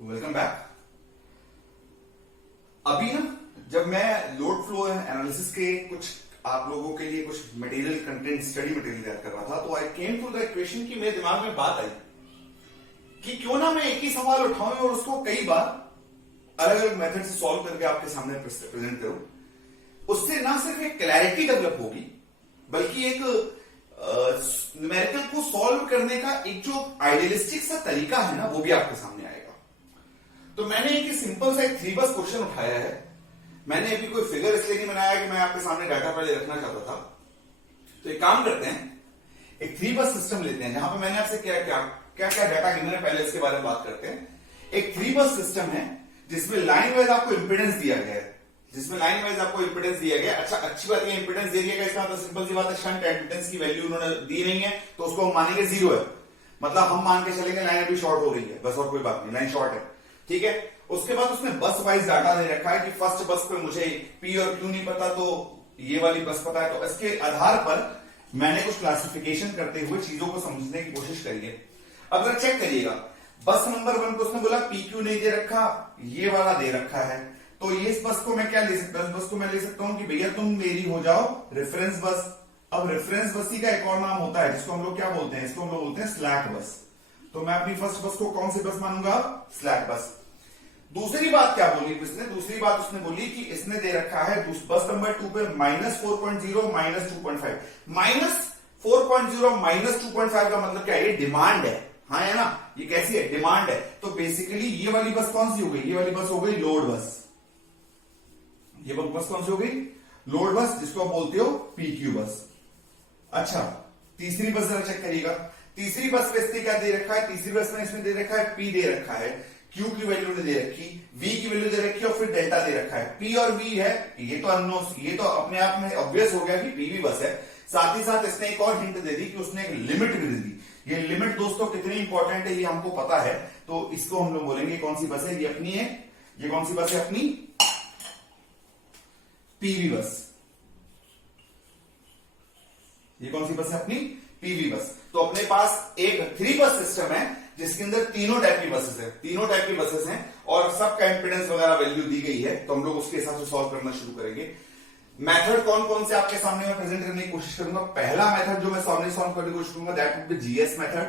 Welcome back. अभी ना जब मैं लोड फ्लो एनालिसिस के कुछ आप लोगों के लिए कुछ मटेरियल कंटेंट स्टडी मटेरियल तैयार कर रहा था तो आई केम टू द इक्वेशन की मेरे दिमाग में बात आई कि क्यों ना मैं एक ही सवाल उठाऊं और उसको कई बार अलग अलग मेथड से सॉल्व करके आपके सामने प्रेजेंट करूं। उससे ना सिर्फ एक क्लैरिटी डेवलप होगी बल्कि एक न्यूमेरिकल को सॉल्व करने का एक जो आइडियलिस्टिक सा तरीका है ना वो भी आपके सामने आएगा। तो मैंने एक सिंपल सा एक 3 बस क्वेश्चन उठाया है। मैंने अभी कोई फिगर इसलिए नहीं बनाया कि मैं आपके सामने डाटा पहले रखना चाहता था। तो एक काम करते हैं, एक 3 बस सिस्टम लेते हैं जहां पे मैंने आपसे क्या क्या क्या क्या डाटा गिना है पहले इसके बारे में बात करते हैं। एक 3 बस सिस्टम है जिसमें लाइन वाइज आपको इंपिडेंस दिया गया है, अच्छा अच्छी बात है इंपिडेंस दे दिया गया, इसका मतलब सिंपल सी बात है शंट एडमिटेंस की वैल्यू उन्होंने दी नहीं है तो उसको हम मानेंगे 0 है। मतलब हम मान के चलेंगे लाइन अभी शॉर्ट हो रही है, बस और कोई बात नहीं, लाइन शॉर्ट है, ठीक है। उसके बाद उसने बस वाइज डाटा दे रखा है कि फर्स्ट बस पे मुझे पी और क्यू नहीं पता तो ये वाली बस पता है। तो इसके आधार पर मैंने कुछ क्लासिफिकेशन करते हुए चीजों को समझने की कोशिश करी है। अब जरा चेक करिएगा, बस नंबर 1 को उसने बोला पी क्यू नहीं दे रखा, ये वाला दे रखा है। तो ये इस बस को मैं क्या ले सकता हूं, इस बस को मैं ले सकता हूं कि भैया तुम मेरी हो जाओ रेफरेंस बस। अब रेफरेंस बस ही का एक और नाम होता है जिसको हम लोग क्या बोलते हैं, इसको हम लोग बोलते हैं स्लैक बस। तो मैं अपनी फर्स्ट बस को कौन सी बस मानूंगा, स्लैक बस। दूसरी बात क्या बोली इसने, दूसरी बात उसने बोली कि इसने दे रखा है बस नंबर 2 पे -4.0 -2.5। -4.0 -2.5 का मतलब क्या है, ये डिमांड है, हाँ है ना, ये कैसी है, डिमांड है। तो बेसिकली ये वाली बस कौन सी हो गई, ये वाली बस हो गई लोड बस। ये बस कौन सी हो गई, लोड बस, जिसको आप बोलते हो पीक्यू बस। अच्छा तीसरी बस जरा चेक करिएगा, तीसरी बस पे इसने क्या दे रखा है, तीसरी बस में इसमें दे रखा है पी दे रखा है, क्यू की वैल्यू ने दे रखी, वी की वैल्यू दे रखी और फिर डेल्टा दे रखा है। पी और वी है, ये तो अननोन, ये तो अपने आप में ऑब्वियस हो गया कि पी भी बस है। साथ ही साथ इसने एक और हिंट दे दी कि उसने एक लिमिट भी दे दी। ये लिमिट दोस्तों कितनी इंपॉर्टेंट है ये हमको पता है, तो इसको हम लोग बोलेंगे कौन सी बस है, ये अपनी है, ये कौन सी बस है अपनी, पीवी बस। ये कौन सी बस है अपनी, पीवी बस। तो अपने पास एक 3 बस सिस्टम है जिसके अंदर तीनों टाइप की बसेस है, तीनों टाइप की बसेस हैं और सबका इंपिडेंस वगैरह वैल्यू दी गई है। तो हम लोग उसके हिसाब से सॉल्व करना शुरू करेंगे। मेथड कौन कौन से आपके सामने मैं प्रेजेंट करने की कोशिश करूंगा। पहला मेथड जो मैं सामने सॉल्व करने की कोशिश करूंगा that would be GS method.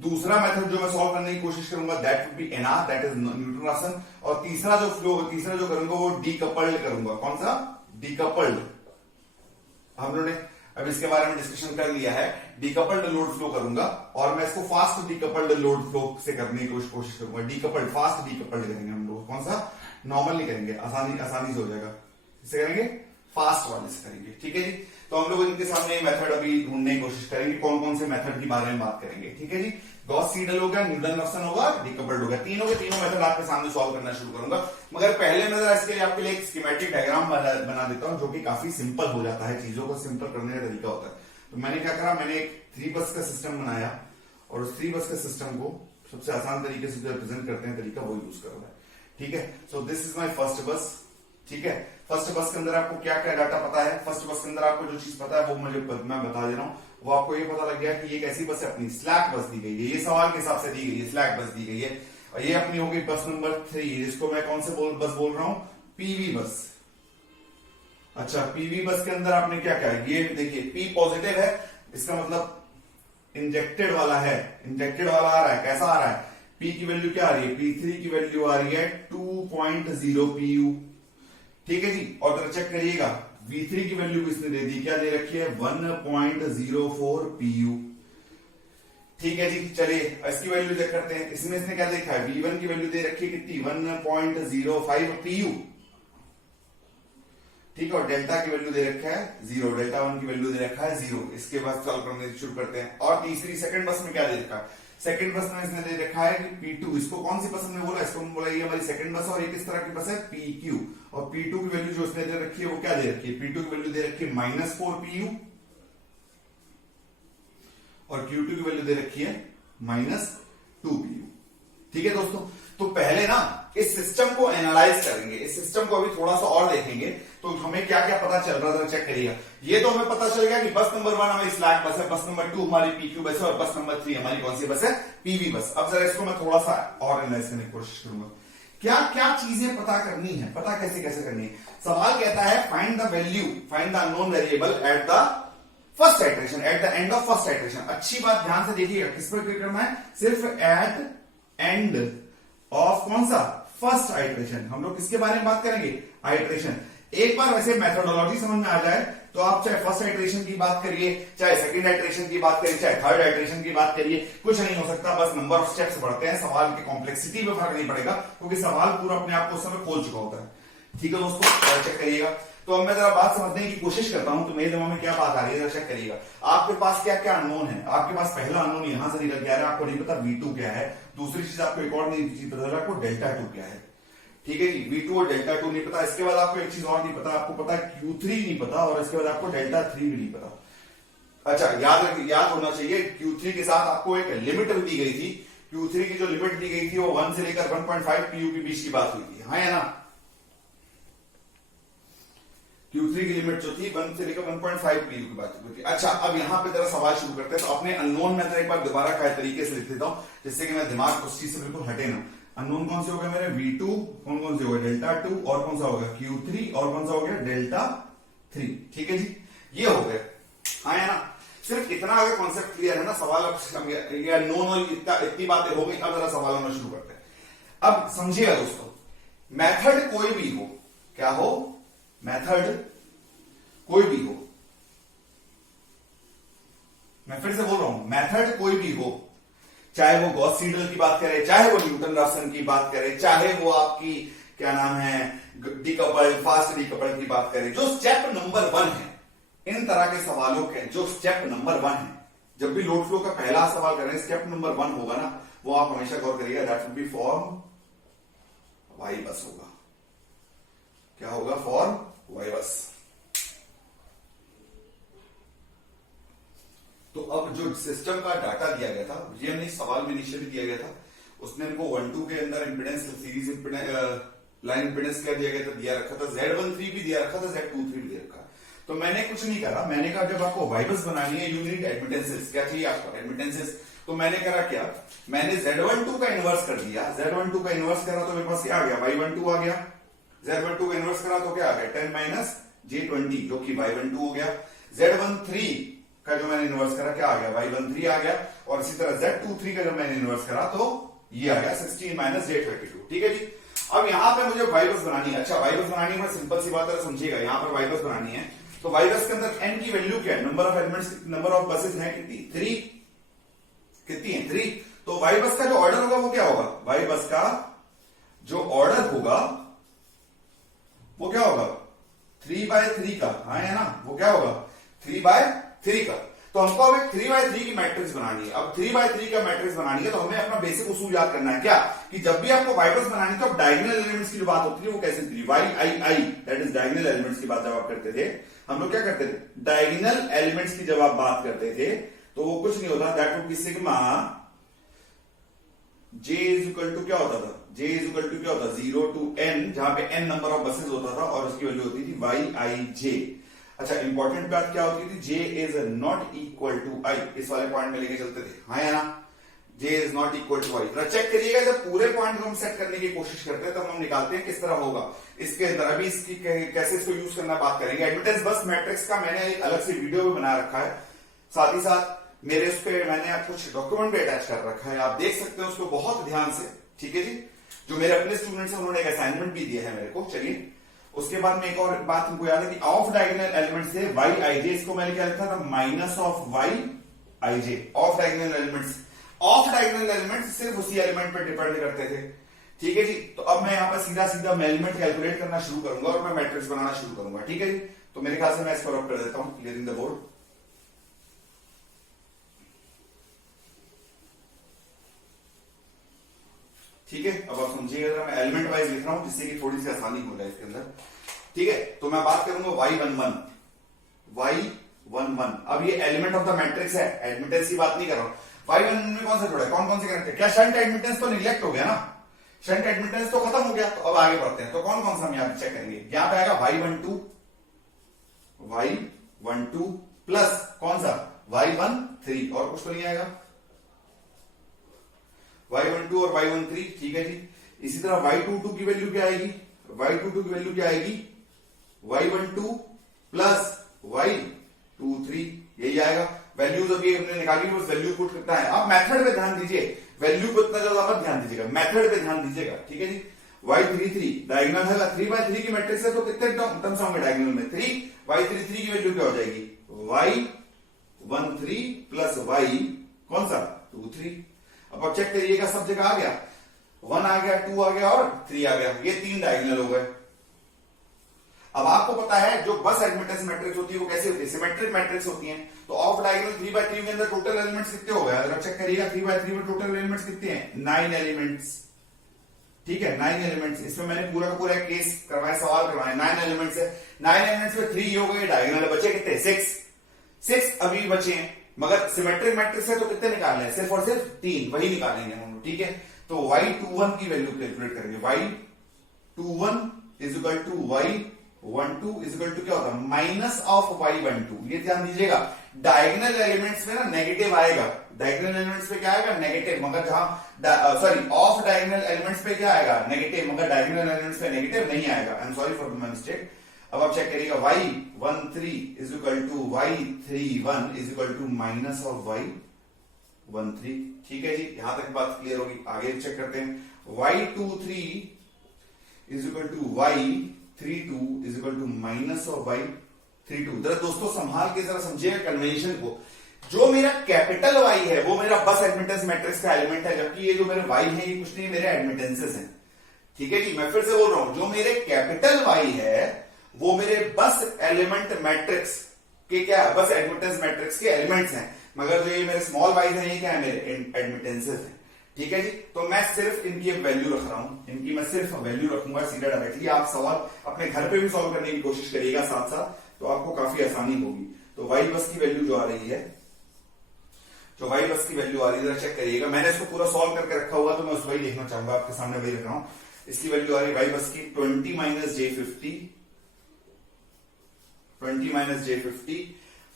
दूसरा मेथड जो मैं सॉल्व करने की कोशिश करूंगा that would be NR, that is Newton Raphson. और तीसरा जो करूंगा वो डीकपल्ड करूंगा। कौन सा, डीकपल्ड। हम लोगों ने अब इसके बारे में डिस्कशन कर लिया है। डीकपल्ड लोड फ्लो करूंगा और मैं इसको फास्ट डीकपल्ड लोड फ्लो से करने की कोशिश करूंगा। डीकपल्ड, फास्ट डीकपल्ड करेंगे हम लोग, कौन सा, नॉर्मल नहीं करेंगे, आसानी से हो जाएगा, इसे करेंगे फास्ट वाले से करेंगे, ठीक है जी। तो हम लोग इनके सामने मेथड अभी ढूंढने की कोशिश करेंगे, कौन कौन से मेथड के बारे में बात करेंगे, ठीक है जी। गॉस सीडल होगा, न्यूटन रासन होगा, डीकपल्ड होगा, तीनों के तीनों मेथड आपके सामने सॉल्व करना शुरू करूंगा। मगर पहले मैं इसके लिए आपके लिए एक स्कीमेटिक डायग्राम बना देता हूं जो कि काफी सिंपल हो जाता है, चीजों को सिंपल करने का तरीका होता है। तो मैंने क्या करा, मैंने एक 3 बस का सिस्टम बनाया और उस 3 बस के सिस्टम को सबसे आसान तरीके से जो रिप्रेजेंट करते हैं तरीका वो यूज करूंगा, ठीक है। So this is my first बस, ठीक है। फर्स्ट बस के अंदर आपको क्या क्या डाटा पता है, फर्स्ट बस के अंदर आपको जो चीज पता है वो मैं बता दे रहा हूं। वो आपको ये पता लग गया कि ये कैसी बस है, अपनी स्लैक बस दी गई है, ये सवाल के हिसाब से दी गई है, स्लैक बस दी गई है। और ये अपनी होगी बस नंबर 3 जिसको मैं कौन से बस बोल रहा हूं, पीवी बस। अच्छा पीवी बस के अंदर आपने क्या क्या है, ये देखिए पी पॉजिटिव है, इसका मतलब इंजेक्टेड वाला है, इंजेक्टेड वाला आ रहा है, कैसा आ रहा है, पी की वैल्यू क्या आ रही है, P3 की वैल्यू आ रही है 2.0 PU, ठीक है जी। और जरा चेक करिएगा V3 की वैल्यू किसने दे दी, क्या दे रखी है 1.04 PU, ठीक है जी। चलिए इसकी वैल्यू चेक करते हैं, इसमें इसने क्या देखा है, V1 की वैल्यू दे रखी है कितनी 1.05 PU, ठीक है। और डेल्टा की वैल्यू दे रखा है 0, डेल्टा 1 की वैल्यू दे रखा है 0। इसके बाद सॉल्व करने शुरू करते हैं। और तीसरी सेकंड बस में क्या दे रखा है, सेकंड बस में इसने दे रखा है कि P2, इसको कौन सी बस हमने बोला, इसको बोला ये हमारी सेकंड बस है और ये किस तरह की बस है, PQ। और P2 की वैल्यू जो इसने दे रखी है वो क्या दे रखी है, P2 की वैल्यू दे रखी है -4 PU और Q2 की वैल्यू दे रखी है -2 PU, ठीक है दोस्तों। तो पहले ना इस सिस्टम को एनालाइज करेंगे, इस सिस्टम को अभी थोड़ा सा और देखेंगे तो हमें क्या क्या पता चल रहा था चेक करिएगा। ये तो हमें पता चल गया कि बस नंबर 1 हमारी स्लैक बस है, बस नंबर 2 हमारी पीक्यू बस है और बस नंबर 3 हमारी कौन सी बस है, पीवी बस। अब जरा इसको मैं थोड़ा सा और एनालाइज करने की कोशिश करूंगा। क्या क्या चीजें पता करनी है, पता कैसे कैसे करनी है। सवाल कहता है find the value, find the unknown variable at the first iteration, eight the end of first iteration. अच्छी बात ध्यान से देखिएगा, किस पर क्लिक करना है, सिर्फ एट एंड ऑफ कौन सा, फर्स्ट आइटरेशन। हम लोग किसके बारे में बात करेंगे, आइटरेशन। एक बार वैसे मेथोडोलॉजी समझ में आ जाए तो आप चाहे फर्स्ट आइटरेशन की बात करिए, चाहे सेकंड आइटरेशन की बात करिए, चाहे थर्ड आइटरेशन की बात करिए, कुछ नहीं हो सकता, बस नंबर ऑफ स्टेप्स बढ़ते हैं, सवाल की कॉम्प्लेक्सिटी में फर्क नहीं पड़ेगा क्योंकि सवाल पूरा अपने आप को उस समय खोल चुका होता है। ठीक है दोस्तों, चेक करिएगा। तो अब मैं जरा बात समझने की कोशिश करता हूं तो मेरे दिमाग में क्या बात आ रही है, चेक करिएगा। आपके पास क्या क्या अननोन है, आपके पास पहला अननोन यहां से निकल के आ रहा है, आपको नहीं पता V2 क्या है। दूसरी चीज आपको एक और नहीं चीज पता, आपको डेल्टा 2 क्या है। ठीक है जी, V2 और डेल्टा 2 नहीं पता। इसके बाद आपको एक चीज और नहीं पता, आपको पता है Q3 नहीं पता और इसके बाद आपको डेल्टा 3 भी नहीं पता। अच्छा, याद होना चाहिए Q3 के साथ आपको एक लिमिट दी गई थी। Q3 की जो लिमिट दी गई थी वो 1 से लेकर 1.5 PU के बीच की बात हुई थी, हाँ है ना। Q3 की लिमिट जो थी 1 से लेकर 1.5 PU की बात हुई थी। अच्छा, अब यहां पे जरा सवाल शुरू करते हैं। तो अपने अननोन में एक बार दोबारा क्या तरीके से लिख देता हूं जिससे कि मैं दिमाग उस चीज से बिल्कुल हटे ना। अननोन कौन से हो गए मेरे, V2, कौन कौन से हो गए, डेल्टा 2 और कौन सा हो गया, Q3 और कौन सा हो गया, डेल्टा 3। ठीक है जी, ये हो गए, हाँ है ना। सिर्फ इतना अगर कॉन्सेप्ट क्लियर है ना, सवाल अब अननोन और इतनी बातें हो गई। अब जरा सवाल होना शुरू करते हैं। अब समझिएगा दोस्तों, मेथड कोई भी हो, क्या हो, मेथड कोई भी हो, मैं फिर से बोल रहा हूं, मेथड कोई भी हो, चाहे वो गॉस सीडल की बात करें, चाहे वो न्यूटन राफसन की बात करें, चाहे वो आपकी क्या नाम है डीकपल, फास्ट डीकपल की बात करें, जो स्टेप नंबर 1 है, इन तरह के सवालों के जो स्टेप नंबर 1 है, जब भी लोड फ्लो का पहला सवाल करें स्टेप नंबर 1 होगा ना, वो आप हमेशा गौर करिएगा, that will be for Y bus होगा। क्या होगा, फॉर वाई बस। तो अब जो सिस्टम का डाटा दिया गया था, ये हमने सवाल में इनिशियली दिया गया था, उसने हमको 1-2 के अंदर इंपिडेंस, सीरीज लाइन इंपिडेंस क्या दिया गया था, दिया रखा था, Z13 भी दिया रखा था, Z23 भी दिया रखा। तो मैंने कुछ नहीं करा, मैंने कहा जब आपको वाई बस बनानी है यू नीड एडमिटेंसेस। क्या चाहिए आपको, एडमिटेंसेस। तो मैंने करा क्या, मैंने Z12 का इनवर्स कर दिया। Z12 का इनवर्स करा तो मेरे पास क्या आ गया, Y12 आ गया। Z12 का इनवर्स करा तो क्या आ गया, 10 - J20 जो कि Y12 हो गया। Z13 का जो मैंने इनवर्स करा क्या आ गया, Y13 आ गया। और इसी तरह Z23 का जब मैंने इनवर्स करा तो ये आ गया 16 - J22। ठीक है जी। अब यहां पे मुझे वाई बस बनानी है। अच्छा, वाई बस बनानी है, सिंपल सी बात है, समझिएगा। यहां पर वाई बस बनानी है तो वाई बस के अंदर n की वैल्यू क्या है, number of elements, number of buses है कितनी, 3। कितनी है, 3। तो वाई बस का जो ऑर्डर होगा वो क्या होगा, वाई बस का जो ऑर्डर होगा वो क्या होगा, 3/3 का, हाँ है ना, वो क्या होगा 3/3 का। तो हमको अब एक 3/3 की मैट्रिक्स बनानी है। अब 3/3 का मैट्रिक्स बनानी है तो हमें अपना बेसिक उसूल याद करना है, क्या कि जब भी आपको वाई बस बनानी है तो डायगोनल एलिमेंट्स की जो बात होती है वो कैसे होती है, YII, that is diagonal elements की बात जब आप करते थे, हम लोग क्या करते थे, डायगोनल एलिमेंट्स की जब आप बात करते थे तो वो कुछ नहीं होता, that would be sigma J is equal to क्या होता था, J इज इक्वल टू क्या होता, 0 to n, जहां पे n नंबर ऑफ बसेस होता था और उसकी वैल्यू होती थी YIJ। अच्छा, इंपॉर्टेंट बात क्या होती थी, J is not equal to I, इस वाले पॉइंट में लेके चलते थे, हाँ या ना, J is not equal to I। Check करिएगा, जब पूरे पॉइंट को हम सेट करने की कोशिश करते हैं तब हम निकालते हैं किस तरह होगा। इसके अंदर अभी इसकी कैसे इसको यूज करना बात करेंगे। एडमिटेंस बस मैट्रिक्स का मैंने एक अलग से वीडियो भी बना रखा है, साथ ही साथ मेरे उस पर मैंने कुछ डॉक्यूमेंट भी अटैच कर रखा है, आप देख सकते हो उसको बहुत ध्यान से। ठीक है जी, जो मेरे अपने स्टूडेंट्स हैं उन्होंने एक असाइनमेंट भी दिया है मेरे को। चलिए, उसके बाद में एक और बात हमको याद है कि ऑफ डायगोनल एलिमेंट्स से YIJ, इसको मैंने क्या लिखा था, minus of YIJ, of diagonal elements. Off diagonal elements सिर्फ उसी एलिमेंट पर डिपेंड करते थे। ठीक है जी, तो अब मैं यहां पर सीधा सीधा एलिमेंट कैलकुलेट करना शुरू करूंगा और मैं मैट्रिक्स बनाना शुरू करूंगा। ठीक है जी, तो मेरे ख्याल से मैं इसको रब कर देता हूं, क्लियरिंग द बोर्ड। ठीक है, अब आप समझिएगा, मैं एलिमेंट वाइज लिख रहा हूं जिससे कि थोड़ी सी आसानी हो जाए इसके अंदर। ठीक है, तो मैं बात करूंगा Y11, Y11। अब ये एलिमेंट ऑफ द मैट्रिक्स है, एडमिटेंस की बात नहीं कर रहा हूं। Y11 में कौन सा जोड़ा है, कौन कौन से कनेक्ट है, क्या शंट एडमिटेंस तो निग्लेक्ट हो गया ना, शंट एडमिटेंस तो खत्म हो गया। तो अब आगे बढ़ते हैं, तो कौन कौन सा हम यहां पे चेक करेंगे। यहां पे आएगा Y12 प्लस कौन सा Y13, और कुछ तो नहीं आएगा, Y12 और Y13, ठीक है जी। इसी तरह Y22 की वैल्यू क्या आएगी, Y22 की वैल्यू क्या आएगी, Y12 प्लस Y23, यही आएगा। वैल्यूज अभी हमने निकाली, बस वैल्यू पुट करना है। आप मेथड पे ध्यान दीजिए, वैल्यू को इतना ज्यादा मत ध्यान दीजिएगा, मेथड पे ध्यान दीजिएगा, ठीक है जी। Y33 डायगोनल है, 3/3 की मैट्रिक्स है, तो कितने टर्म्स होंगे डायगोनल में, 3। Y33 की वैल्यू क्या हो जाएगी, Y13 प्लस Y कौन सा 23। अब आप चेक करिएगा, सब जगह आ गया, 1 आ गया, 2 आ गया और 3 आ गया, ये 3 डायगोनल हो गए। अब आपको पता है जो बस एडमिटेंस मैट्रिक्स होती है वो कैसे होती है, सिमेट्रिक मैट्रिक्स होती है। तो ऑफ डायगोनल 3/3 के अंदर टोटल एलिमेंट्स कितने हो गए, अगर आप चेक करिएगा 3/3 में टोटल एलिमेंट्स कितने हैं, 9 एलिमेंट्स, ठीक है 9 एलिमेंट्स। इसमें मैंने पूरा का पूरा केस करवाया, सवाल करवाया, 9 एलिमेंट्स है, 9 एलिमेंट्स में 3 हो गए डायगोनल, बचे कितने 6 अभी बचे हैं। मगर सिमेट्रिक मैट्रिक्स है तो कितने निकालने हैं, सिर्फ और सिर्फ 3, वही निकालेंगे हम, ठीक है। तो Y21 की वैल्यू कैलकुलेट करेंगे, Y21 is equal to Y12 is equal to क्या होता है, माइनस ऑफ Y12। ये ध्यान दीजिएगा, डायगोनल एलिमेंट्स में ना नेगेटिव आएगा, डायगोनल एलिमेंट्स पे क्या आएगा, नेगेटिव, मगर जहां सॉरी ऑफ डायगोनल एलिमेंट्स पे क्या आएगा, नेगेटिव, मगर डायगोनल एलिमेंट्स पे नेगेटिव नहीं आएगा। I am sorry for my mistake. अब आप चेक करिएगा, Y13 is equal to Y31 is equal to minus of Y13, ठीक है जी। यहां तक बात क्लियर होगी, आगे चेक करते हैं। Y23 is equal to Y32 is equal to minus of Y32। जरा दोस्तों संभाल के जरा समझिएगा कन्वेंशन को। जो मेरा कैपिटल Y है वो मेरा बस एडमिटेंस मैट्रिक्स का एलिमेंट है, जबकि ये जो मेरे Y है ये कुछ नहीं, मेरे एडमिटेंसेस हैं, ठीक है जी। मैं फिर से बोल रहा हूं, जो मेरे कैपिटल Y है वो मेरे बस एलिमेंट मैट्रिक्स के क्या, बस एडमिटेंस मैट्रिक्स के एलिमेंट्स हैं, मगर जो ये मेरे स्मॉल वाइज हैं ये क्या है, मेरे एडमिटेंसेस हैं, ठीक है जी। तो मैं सिर्फ इनकी वैल्यू रख रहा हूं, इनकी मैं सिर्फ वैल्यू रखूंगा सीधा डायरेक्टली। आप सवाल अपने घर पे भी सॉल्व करने की कोशिश करिएगा साथ साथ, तो आपको काफी आसानी होगी। तो Y बस की वैल्यू जो आ रही है, जो Y बस की वैल्यू आ रही है जरा चेक करिएगा। मैंने इसको पूरा सॉल्व करके रखा हुआ, तो मैं उसको ही लिखना चाहूंगा, आपके सामने वही रख रहा हूं। इसकी वैल्यू आ रही है Y बस की 20 minus J50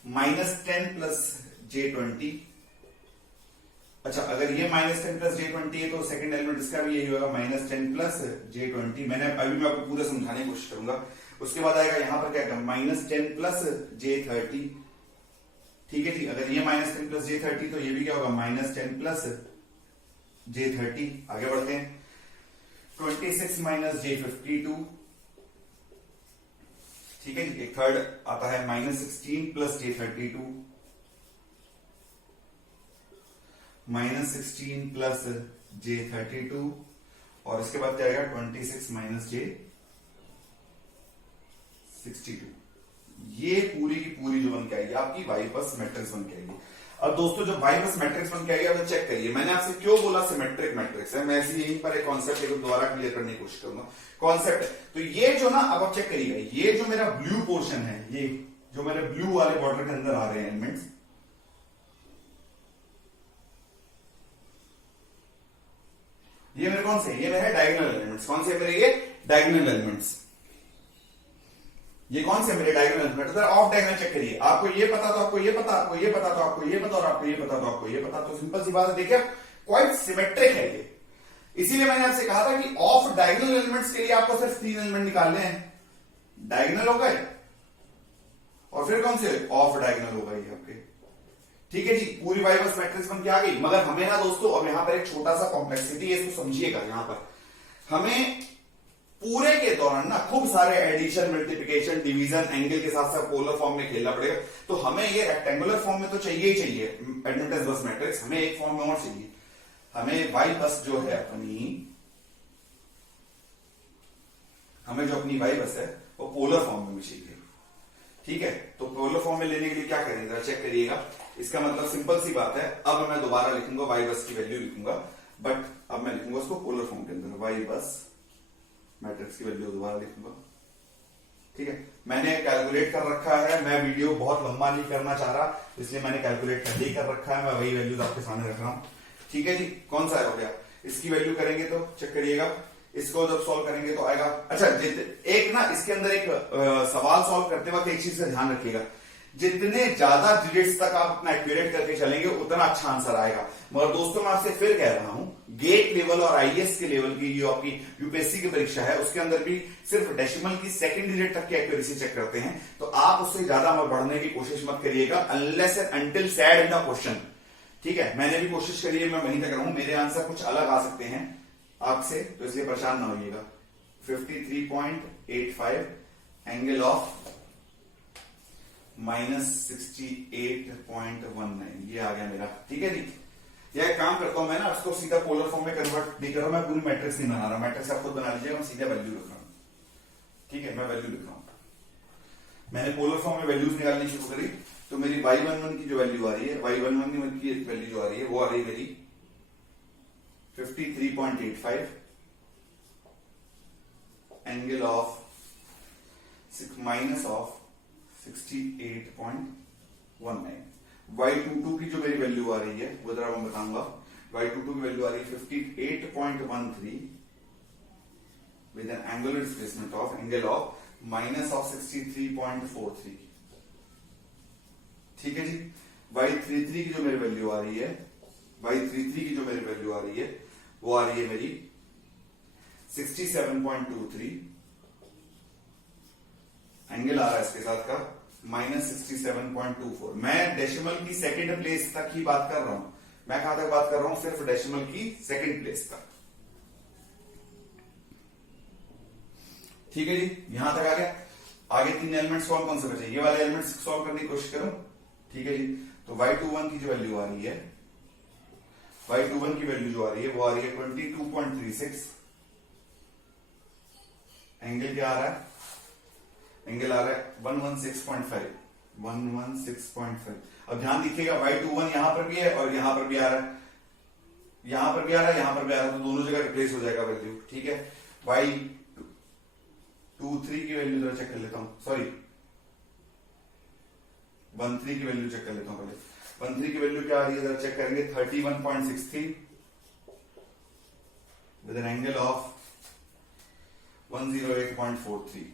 minus 10 plus J20। अच्छा, अगर ये माइनस 10 प्लस J20 है तो सेकंड एलिमेंट इसका भी यही होगा, माइनस 10 प्लस J20। मैंने अभी मैं आपको पूरा समझाने की कोशिश करूंगा। उसके बाद आएगा यहां पर क्या, माइनस 10 प्लस J30, ठीक है जी। अगर ये माइनस 10 प्लस J30 तो ये भी क्या होगा, माइनस 10 प्लस J30। आगे बढ़ते हैं, 26 माइनस J52, ठीक है जी। एक थर्ड आता है minus 16 plus J32, minus 16 plus J32, और इसके बाद क्या आएगा 26 माइनस J62। ये पूरी की पूरी जो बन के आएगी आपकी Y बस मैट्रिक्स बन के आएगी। अब दोस्तों जो Y बस मैट्रिक्स बन के आएगी, अब चेक करिए, मैंने आपसे क्यों बोला सिमेट्रिक मैट्रिक्स है, मैं ऐसे यहीं पर एक कॉन्सेप्ट को दोबारा क्लियर करने की कोशिश करूंगा। कॉन्सेप्ट तो ये जो ना, अब आप चेक करिएगा, ये जो मेरा ब्लू पोर्शन है, ये जो मेरे ब्लू वाले बॉर्डर के अंदर आ रहे हैं एलिमेंट्स, ये मेरे कौन से, ये मेरे डायगोनल एलिमेंट्स। कौन से मेरे, ये डायगोनल एलिमेंट्स। ये कौन से मेरे diagonal elements, off diagonal check करिए। आपको ये पता तो आपको ये पता, आपको ये पता तो आपको ये पता, और आपको ये पता तो आपको ये पता, तो सिंपल सी बात है। देखिए क्वाइट सिमेट्रिक है ये, इसीलिए मैंने आपसे कहा था कि ऑफ डायगोनल एलिमेंट्स के लिए आपको सिर्फ 3 एलिमेंट निकालने हैं, डायगोनल हो गए और फिर कौन से, ऑफ डायगोनल हो गए आपके, ठीक है जी। पूरी Y बस मैट्रिक्स बन के आ गई। मगर हमें ना दोस्तों, अब यहां पर एक छोटा सा कॉम्प्लेक्सिटी है, इसको समझिएगा। यहां पर हमें पूरे के दौरान ना खूब सारे एडिशन, मल्टीप्लिकेशन, डिवीजन, एंगल के साथ साथ पोलर फॉर्म में खेलना पड़ेगा। तो हमें ये रेक्टेंगुलर फॉर्म में तो चाहिए ही चाहिए एडमिटेंस बस मैट्रिक्स, हमें एक फॉर्म में और चाहिए, हमें Y बस जो है अपनी, हमें जो अपनी Y बस है वो पोलर फॉर्म में भी चाहिए, ठीक है। तो पोलर फॉर्म में लेने के लिए क्या करेंगे, चेक करिएगा। इसका मतलब सिंपल सी बात है, अब मैं दोबारा लिखूंगा Y बस की वैल्यू लिखूंगा, बट अब मैं लिखूंगा उसको पोलर फॉर्म के अंदर, Y बस मैट्रिक्स की वैल्यू दोबारा लिखूंगा, ठीक है। मैंने कैलकुलेट कर रखा है, मैं वीडियो बहुत लंबा नहीं करना चाह रहा, इसलिए मैंने कैलकुलेट कर रखा है, मैं वही वैल्यूज आपके सामने रख रहा हूं, ठीक है जी। कौन सा हो गया, इसकी वैल्यू करेंगे तो चेक करिएगा, इसको जब सॉल्व करेंगे तो आएगा। अच्छा एक ना इसके अंदर एक सवाल सॉल्व करते वक्त एक चीज का ध्यान रखिएगा, जितने ज्यादा डिजिट्स तक आप अपना एक्यूरेट करके चलेंगे उतना अच्छा आंसर आएगा। मगर दोस्तों मैं आपसे फिर कह रहा हूं, गेट लेवल और आईएएस के लेवल की जो आपकी यूपीएससी की परीक्षा है उसके अंदर भी सिर्फ डेसिमल की सेकंड डिजिट तक की एक्यूरेसी चेक करते हैं, तो आप उससे ज्यादा बढ़ने की कोशिश मत करिएगा unless and until sad in the question. ठीक है, मैंने भी कोशिश करी है, मैं वहीं तक रहूं, मेरे आंसर कुछ अलग आ सकते हैं आपसे, तो इसलिए परेशान ना होइएगा। 53.85 एंगल ऑफ -68.19 ये आ गया मेरा। ठीक है जी, यह काम करता हूं मैं ना, इसको सीधा पोलर फॉर्म में कन्वर्ट नहीं कर रहा, मैं पूरी मैट्रिक्स नहीं बना रहा, मैट्रिक्स आप खुद बना लीजिएगा, मैं सीधा वैल्यू लिख रहा हूं। ठीक है, मैं वैल्यू लिख रहा हूं, मैंने पोलर फॉर्म में वैल्यूज निकालनी शुरू करी, तो मेरी y11 की जो वैल्यू आ रही है, y11 की वैल्यू जो आ रही है वो आ रही है मेरी 53.85 angle of minus of 68.19। y22 की जो मेरी वैल्यू आ रही है वो जरा मैं बताऊंगा, y22 की वैल्यू आ रही है 58.13 with N angular displacement of angle of minus of 63.43। ठीक है जी, y33 की जो मेरी वैल्यू आ रही है, y33 की जो मेरी वैल्यू आ रही है वो आ रही है मेरी 67.23 एंगल आ रहा है इसके साथ का -67.24। मैं डेसिमल की सेकंड प्लेस तक ही बात कर रहा हूं, मैं कहां तक बात कर रहा हूं, सिर्फ डेसिमल की सेकंड प्लेस तक। ठीक है जी, यहां तक आ गया। आगे 3 एलिमेंट्स कौन कौन से बचे, ये वाले एलिमेंट्स सॉल्व करने की कोशिश करूं। ठीक है जी, तो y21 की जो वैल्यू आ रही है, y21 की वैल्यू जो आ रही है वो आ रही है 22.36 एंगल क्या आ रहा है, एंगल आ रहा है 116.5। अब ध्यान दीजिएगा y21 यहां पर भी है और यहां पर भी आ रहा है, यहां पर भी आ रहा है, यहां पर भी आ रहा है, तो दोनों जगह रिप्लेस हो जाएगा वैल्यू। ठीक है, y23 की वैल्यू जरा चेक कर लेता हूं, सॉरी 13 की वैल्यू चेक कर लेता हूं पहले। 13 की वैल्यू क्या आ रही है जरा चेक करेंगे, 31.63 विद एन एंगल ऑफ 108.43।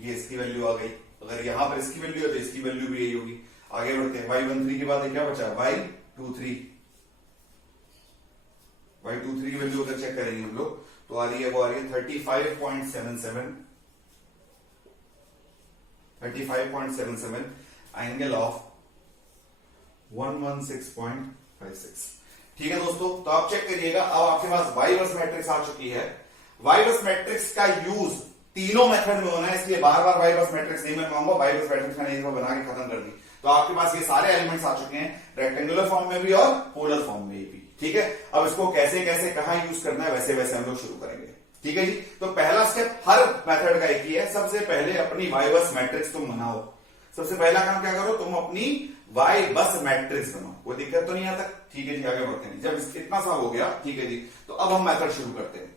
ये इसकी वैल्यू आ गई। अगर यहां पर इसकी वैल्यू है तो इसकी वैल्यू भी यही होगी। आगे बढ़ते हैं, y13 के बाद क्या बचा, y23 की वैल्यू अगर चेक करेंगे हम लोग तो आ रही है, वो आ रही है 35.77 एंगल ऑफ 116.56। ठीक है दोस्तों, तो आप चेक करिएगा, अब आपके पास वाई वर्स मैट्रिक्स आ चुकी है। वाई वर्स मैट्रिक्स का यूज तीनों मेथड में होना है, इसलिए बार बार वाई वर्स मैट्रिक्स नहीं बनवाऊंगा, वाई वर्स मैट्रिक्स मैंने एक बार बना के खत्म कर दी। तो आपके पास ये सारे एलिमेंट्स आ चुके हैं, रेक्टेंगुलर फॉर्म में भी और पोलर फॉर्म में भी। ठीक है, अब इसको कैसे कैसे कहां यूज करना है वैसे वैसे हम लोग शुरू करेंगे। ठीक है जी, तो पहला स्टेप हर मेथड का एक ही है, सबसे पहले अपनी वाई वर्स मैट्रिक्स तुम बनाओ। सबसे पहला काम क्या करो, तुम अपनी वाई बस मैट्रिक्स बनाओ। कोई दिक्कत तो नहीं आता? ठीक है जी, आगे बढ़ते हैं। जब इतना सा हो गया, ठीक है जी, तो अब हम मेथड शुरू करते हैं।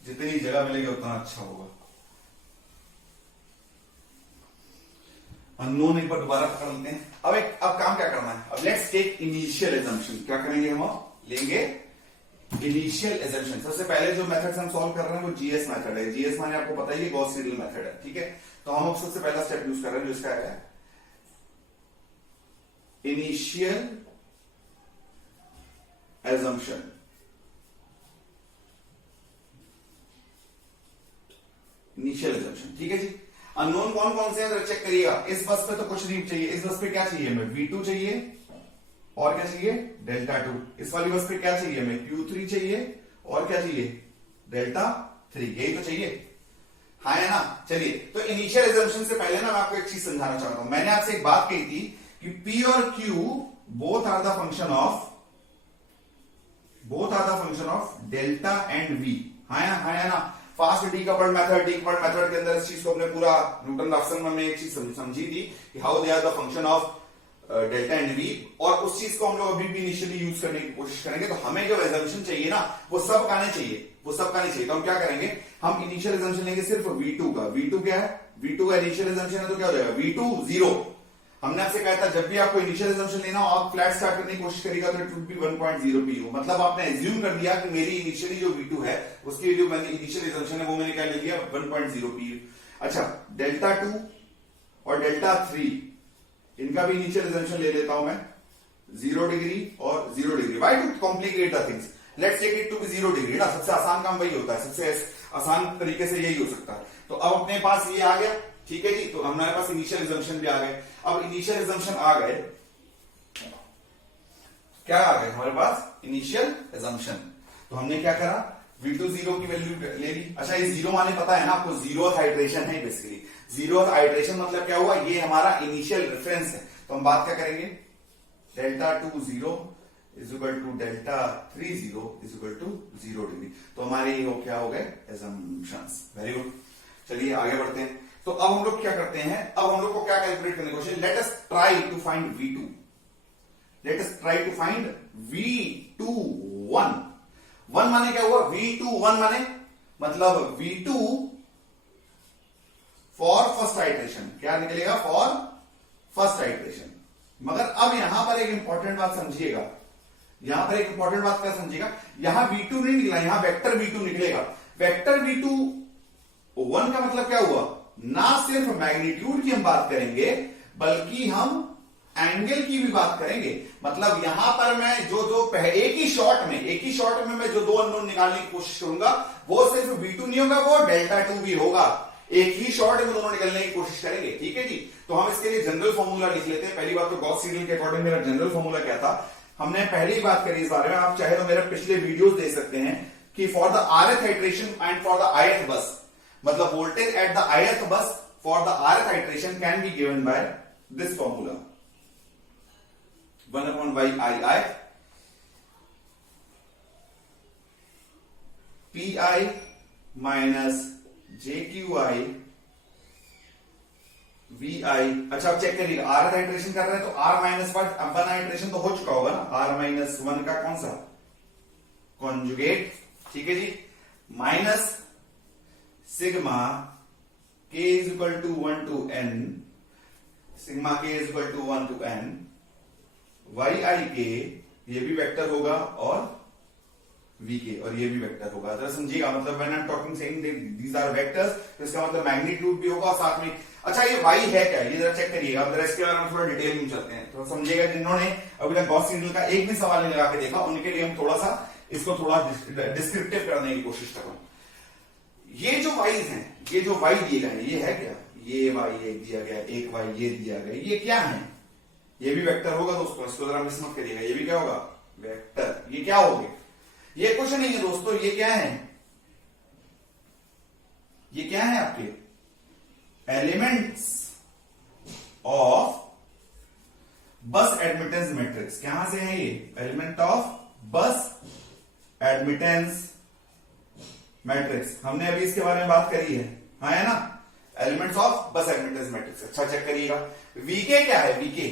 जितनी जगह मिलेगी उतना अच्छा होगा। अननोन एक बार दोबारा पकड़ लेते हैं। अब काम क्या करना है, अब लेट्स टेक इनिशियल एजम्पशन। क्या करेंगे हम, लेंगे इनिशियल एजम्पशन। सबसे पहले जो मेथड हम सॉल्व कर रहे हैं वो जीएस मेथड है। जीएस माने आपको पता ही है, गॉस सीडल मेथड है। ठीक है, तो हम सबसे पहला स्टेप यूज कर रहे हैं जो इसका है इनिशियल एजम्पशन। इनिशियल एजम्पशन, ठीक है जी। अननोन कौन कौन से हैं चेक करिएगा। इस बस पे तो कुछ नहीं चाहिए, इस बस पे क्या चाहिए हमें, V2 चाहिए और क्या चाहिए, डेल्टा 2। इस वाली बस पे क्या चाहिए हमें, Q3 चाहिए और क्या चाहिए, डेल्टा 3। यही तो चाहिए, हाँ है ना। चलिए, तो इनिशियल एजम्पशन से पहले ना मैं आपको एक चीज समझाना चाहता हूं। मैंने आपसे एक बात कही थी कि P और Q both are the function of delta and V। हाँ है ना। फास्ट डीकपल्ड मेथड के अंदर इस चीज को अपने पूरा न्यूटन राफसन में एक चीज समझी थी कि how they are the function of delta and V, और उस चीज को हम लोग अभी भी इनिशियली यूज करने की कोशिश करेंगे। तो हमें जो एजम्पशन चाहिए ना वो सब का नहीं चाहिए, वो सब का नहीं चाहिए। तो हम क्या करेंगे, हम इनिशियल एजम्पशन लेंगे सिर्फ V2 का। V2 क्या है, V2 का इनिशियल एजम्पशन है तो क्या हो जाएगा V2 0। हमने आपसे कहा था जब भी आपको इनिशियल एजम्पशन लेना हो आप फ्लैट स्टार्ट करने की कोशिश करेगा तो इट वुड बी 1.0 pu। मतलब आपने एज्यूम कर दिया कि मेरी इनिशियली जो V2 है उसकी जो मैंने इनिशियल एजम्पशन है वो मैंने क्या ले लिया 1.0 pu। अच्छा, डेल्टा 2 और डेल्टा 3 इनका भी इनिशियल एजम्पशन ले लेता हूं मैं 0 डिग्री और 0 degree. Why to complicate the things, let's take it to be 0 degree ना, सबसे आसान काम वही होता है, सबसे आसान तरीके से यही हो सकता है। तो अब अपने पास ये आ गया, ठीक है जी। तो हमारे पास इनिशियल एजम्पशन भी आ गए। अब इनिशियल एजम्पशन आ गए, क्या आ गए हमारे पास इनिशियल एजम्पशन। तो हमने क्या करा, V2 0 की वैल्यू ले ली। अच्छा, ये 0 माने पता है ना आपको, 0th आइट्रेशन है बेसिकली। 0th आइट्रेशन मतलब क्या हुआ, ये हमारा इनिशियल रेफरेंस है। तो हम बात क्या करेंगे, delta 2 0 is equal to delta 3 0 is equal to 0 degree. तो हमारे ये क्या हो गए एजम्पशंस। वेरी गुड, चलिए आगे बढ़ते हैं। तो अब हम लोग क्या करते हैं, अब हम लोग को क्या कैलकुलेट करने की कोशिश, let us try to find V2, let us try to find V2 1 माने क्या हुआ, V2 1 माने मतलब V2 फॉर फर्स्ट आइट्रेशन, क्या निकलेगा फॉर फर्स्ट आइट्रेशन। मगर अब यहां पर एक इंपॉर्टेंट बात समझिएगा, यहां पर एक इंपॉर्टेंट बात क्या समझिएगा, यहां V2 नहीं निकला, यहां वेक्टर V2 निकलेगा। वेक्टर V2 1 का मतलब क्या हुआ, ना सिर्फ मैग्नीट्यूड की हम बात करेंगे बल्कि हम एंगल की भी बात करेंगे। मतलब यहां पर मैं एक ही शॉट में मैं जो दो अननोन निकालने की कोशिश करूंगा वो सिर्फ V2 नहीं होगा, वो डेल्टा 2 भी होगा। एक ही शॉट में दोनों निकलने की कोशिश करेंगे, ठीक है जी। तो हम इसके लिए जनरल फॉर्मूला लिख लेते हैं। पहली बात तो गॉस सीडल के अकॉर्डिंग मेरा जनरल फॉर्मूला क्या था, हमने पहले ही बात करी इस बारे में, आप चाहे तो मेरे पिछले वीडियोस देख सकते हैं कि for the rth iteration and for the ith बस, मतलब वोल्टेज एट द ith बस for the rth iteration can be given by this formula 1/YII PI minus JQI VI। अच्छा, अब चेक करिएगा, rth आइट्रेशन कर रहे हैं तो r माइनस 1 आइट्रेशन तो हो चुका होगा ना, r माइनस 1 का कौन सा कॉन्जुगेट, ठीक है जी, minus sigma k is equal to 1 to n, sigma k is equal to 1 to n, YIK ये भी वेक्टर होगा और VK और ये भी वेक्टर होगा। जरा समझिएगा, मतलब when I am talking saying these are vectors, तो इसका मतलब मैग्नीट्यूड भी होगा साथ में। अच्छा, ये Y है क्या, ये जरा चेक करिएगा, जरा इसके बारे में थोड़ा डिटेल में चलते हैं तो समझिएगा। जिन्होंने अभी तक गॉस सीडल का एक भी सवाल नहीं लगा के देखा उनके लिए हम थोड़ा सा इसको थोड़ा डिस्क्रिप्टिव करने की कोशिश कर रहा हूं। ये जो वाइज हैं, ये जो Y दिए गए हैं, ये है क्या, ये Y एक दिया गया, एक Y ये दिया गया, ये क्या है, ये भी वेक्टर होगा दोस्तों, इसको जरा मिस मत करिएगा, ये भी क्या होगा वेक्टर। ये क्या हो गए, ये कुछ नहीं है दोस्तों, ये क्या है, ये क्या है आपके elements of bus admittance matrix. कहां से है ये, element of bus admittance matrix. हमने अभी इसके बारे में बात करी है, हाँ है ना, elements of bus admittance matrix. अच्छा चेक करिएगा, वीके क्या है, VK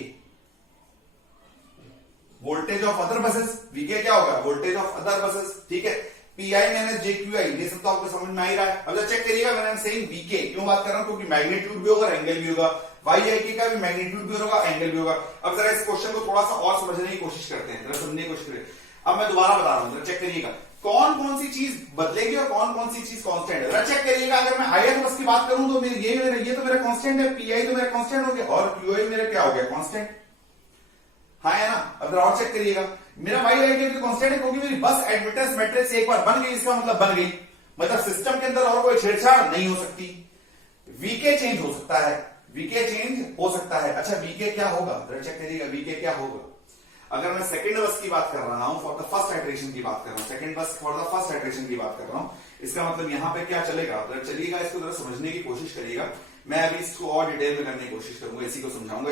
voltage of other buses, VK क्या होगा वोल्टेज ऑफ अदर बसेस, ठीक है। पीआई माइनस जेक्यूआई, ये सब तो आपको समझ में आ ही रहा है। अब जब चेक करिएगा, मैंने सेइंग वीके क्यों बात कर रहा हूं, क्योंकि मैग्नीट्यूड भी होगा एंगल भी होगा, YIK का भी मैग्नीट्यूड भी होगा एंगल भी होगा। अब जरा इस क्वेश्चन को थोड़ा सा और समझने की कोशिश करते हैं, जरा समझने की कोशिश करें। अब मैं दोबारा बता रहा हूं, जरा चेक करिएगा कौन कौन सी चीज बदलेगी और कौन कौन सी चीज कांस्टेंट है। जरा चेक करिएगा, अगर मैं ith बस की बात करूं तो ये तो मेरा कांस्टेंट है, PI तो मेरा कांस्टेंट हो गया और QI मेरा क्या हो गया कांस्टेंट, हाँ है ना। अब जरा और चेक करिएगा, मेरा YIK तो कांस्टेंट है क्योंकि मेरी बस एडमिटेंस मैट्रिक्स एक बार बन गई, इसका मतलब बन गई, मतलब सिस्टम के अंदर और कोई छेड़छाड़ नहीं हो सकती। VK चेंज हो सकता है, VK चेंज हो सकता है। अच्छा VK क्या होगा, जरा चेक करिएगा VK क्या होगा। अगर मैं सेकंड बस की बात कर रहा हूं, फॉर द फर्स्ट आइट्रेशन की बात कर रहा हूं, सेकंड बस फॉर द फर्स्ट आइट्रेशन की बात कर रहा हूं, इसका मतलब यहां पे क्या चलेगा, जरा चलिएगा इसको जरा समझने की कोशिश करिएगा। मैं अभी इसको और डिटेल में करने की कोशिश करूंगा, इसी को समझाऊंगा,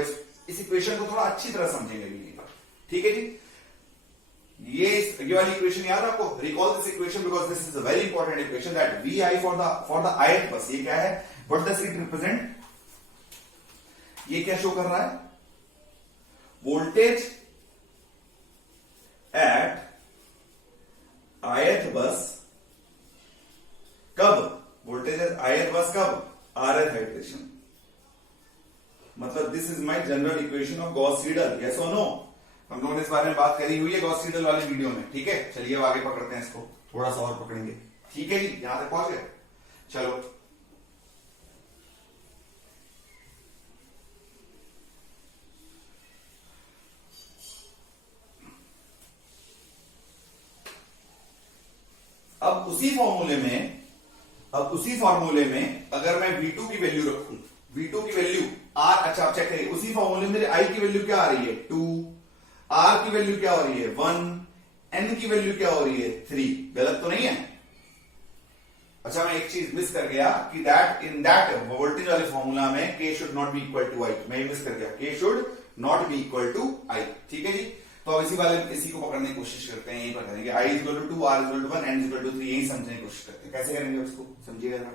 इस इक्वेशन को थोड़ा अच्छी तरह समझेंगे, ठीक है जी। ये वाली इक्वेशन याद है आपको, recall this equation because this is a very important equation that VI for the ith बस, ये क्या है, व्हाट डज इट रिप्रेजेंट, ये क्या शो कर रहा है, वोल्टेज एट ith बस कब, वोल्टेज एट ith बस कब, rth आइट्रेशन। मतलब this is my general equation of Gauss Seidel, yes और नो। हम लोगों ने इस बारे में बात करी हुई है गॉस सीडल वाले वीडियो में, ठीक है। चलिए अब आगे पकड़ते हैं इसको, थोड़ा सा और पकड़ेंगे, ठीक है जी। यहां तक पहुंच गए, चलो। अब उसी फॉर्मूले में अगर मैं V2 की वैल्यू रखूं, V2 की वैल्यू R, अच्छा आप चेक करिए, उसी फॉर्मूले में मेरे I की वैल्यू क्या आ रही है 2, R की वैल्यू क्या हो रही है 1, N की वैल्यू क्या हो रही है 3, गलत तो नहीं है। अच्छा मैं एक चीज मिस कर गया कि इन दैट वोल्टेज वाले फॉर्मूला में K should not be equal to I, मैं मिस कर गया, K should not be equal to I, ठीक है जी। तो अब इसी को पकड़ने की कोशिश करते हैं, यही पर करेंगे I is equal to 2, R is equal to 1, N is equal to 3, यही समझने की कोशिश करते हैं। कैसे करेंगे उसको समझिएगा जरा।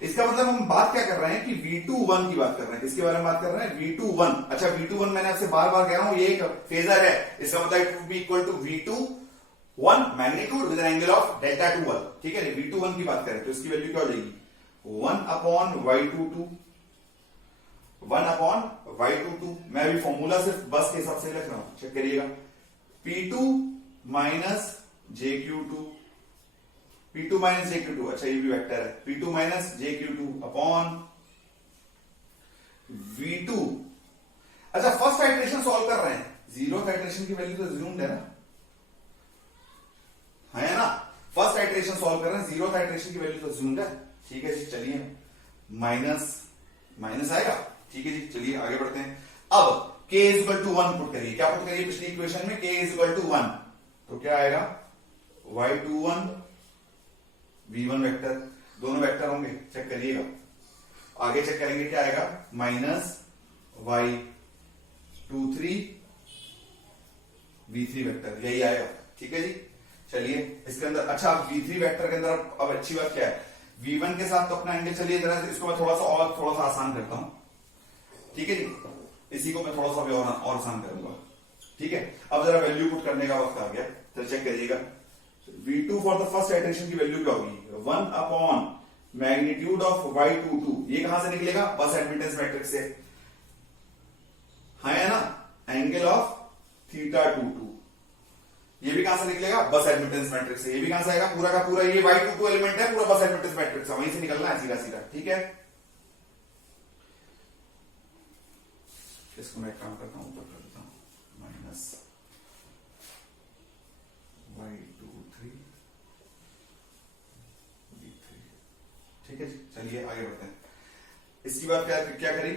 इसका मतलब हम बात क्या कर रहे हैं कि V21 की बात कर रहे हैं, किसके बारे में बात कर रहे हैं V21। अच्छा V21 मैंने आपसे बार बार कह रहा हूं ये एक फेजर है, इसका मतलब it would be equal to V21 magnitude with an angle of delta 21, ठीक है। V21 की बात करें तो इसकी वैल्यू क्या हो जाएगी 1/Y22, 1/Y22। मैं अभी फॉर्मूला सिर्फ बस के हिसाब से लिख रहा हूं, चेक करिएगा। P2 minus JQ2, P2 minus JQ2, अच्छा ये भी वेक्टर है, P2 minus JQ2 upon V2। अच्छा फर्स्ट आइट्रेशन सॉल्व कर रहे हैं, जीरो आइट्रेशन की वैल्यू तो अज्यूम्ड है ना, है ना। फर्स्ट आइट्रेशन सॉल्व कर रहे हैं, जीरो आइट्रेशन की वैल्यू तो अज्यूम्ड है, ठीक है जी। चलिए माइनस आएगा, ठीक है जी। चलिए आगे बढ़ते हैं। अब K is equal to 1 put करिए, क्या पुट करिए पिछली इक्वेशन में, K इज इक्वल टू 1, तो क्या आएगा Y21 V1 वेक्टर, दोनों वेक्टर होंगे, चेक करिएगा। आगे चेक करेंगे क्या आएगा माइनस Y23 V3 वेक्टर, यही आएगा, ठीक है जी। चलिए इसके अंदर, अच्छा V3 वेक्टर के अंदर अब अच्छी बात क्या है, V1 के साथ तो अपना एंगल, चलिए जरा इसको मैं थोड़ा सा आसान करता हूं, ठीक है जी। इसी को मैं थोड़ा सा भी और आसान करूंगा, ठीक है। अब जरा वैल्यू पुट करने का वक्त आ गया, तो चेक करिएगा। V2 for the first iteration की वैल्यू क्या होगी 1 अपॉन मैग्नीट्यूड ऑफ Y22, ये कहां से निकलेगा बस एडमिटेंस मैट्रिक्स से, है ना, एंगल ऑफ θ22, ये भी कहां से निकलेगा बस एडमिटेंस मैट्रिक्स से, ये भी कहां से आएगा पूरा का पूरा, ये Y22 एलिमेंट है, पूरा बस एडमिटेंस मैट्रिक्स है, वहीं से निकलना है सीधा, ठीक है। इसको मैं काम करता हूं, ऊपर कर देता हूं माइनस Y23 V3, ठीक है जी। चलिए आगे बढ़ते हैं। इसकी बात क्या करी,